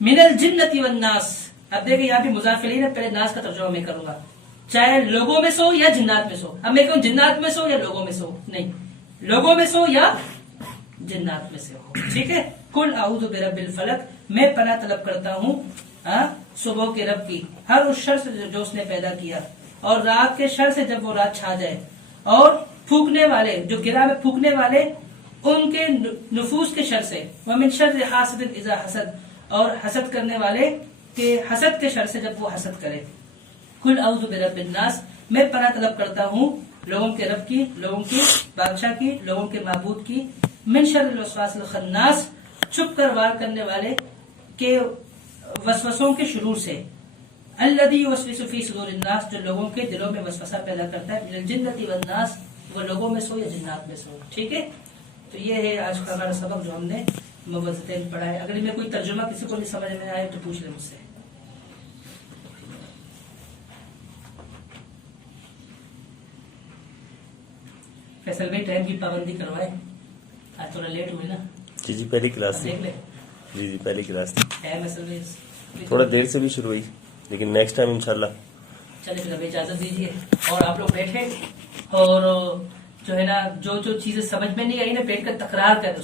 من الجنتی والناس. اب دیکھیں یہاں پہ مضاف الیہ ہے، پہلے ناس کا ترجمہ میں کروں گا، چاہے لوگوں میں سو یا جنات میں سو. اب میں کہوں جنات میں سو یا لوگوں میں سو، نہیں، لوگوں میں سو یا جنات میں سے ہو. ٹھیک ہے. قل اعوذ برب الفلق، میں پناہ طلب کرتا ہوں صبح کے رب کی، ہر اس شر سے جو اس نے پیدا کیا، اور رات کے شر سے جب وہ رات چھا جائے، اور پھونکنے والے جو گرہ میں پھونکنے والے ان کے نفوس کے شر سے، ومن شر حاسد اذا حسد، اور حسد کرنے والے کے حسد کے شر سے جب وہ حسد کرے. قل اعوذ برب الناس، میں پناہ طلب کرتا ہوں لوگوں کے رب کی، لوگوں کی بادشاہ کی، لوگوں کے معبود کی، من شر الوسواس الخناس، چھپ کر وار کرنے والے کے وسوسوں کے شرور سے، الذی یوسوس فی صدور الناس، جو لوگوں کے دلوں میں وسوسہ پیدا کرتا ہے، من الجنۃ والناس، وہ لوگوں میں سو یا جنات میں سو. ٹھیک ہے. تو یہ ہے آج کا ہمارا سبق جو ہم نے موعظتین پڑھا ہے. اگر میں کوئی ترجمہ کسی کو نہیں سمجھ میں آئے تو پوچھ لیں مجھ سے. فیصل بھائی ٹائم کی پابندی کروائے، آج تھوڑا لیٹ ہوئی نا. جی پہلی کلاس تھی. دیکھ لیں جی پہلی کلاس تھی، ٹائم اصل میں تھوڑا دیر سے بھی شروع ہوئی، لیکن نیکسٹ ٹائم انشاءاللہ. چلے پھر ابھی اجازت دیجیے، اور آپ لوگ بیٹھے اور جو ہے نا جو چیزیں سمجھ میں نہیں آئی نا بیٹھ کر تکرار کر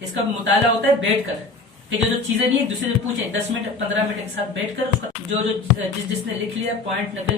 اس کا مطالعہ ہوتا ہے بیٹھ کر، کہ جو چیزیں نہیں ایک دوسرے سے پوچھیں، 10 منٹ 15 منٹ کے ساتھ بیٹھ کر اس کا جو جس نے لکھ لیا پوائنٹ نقل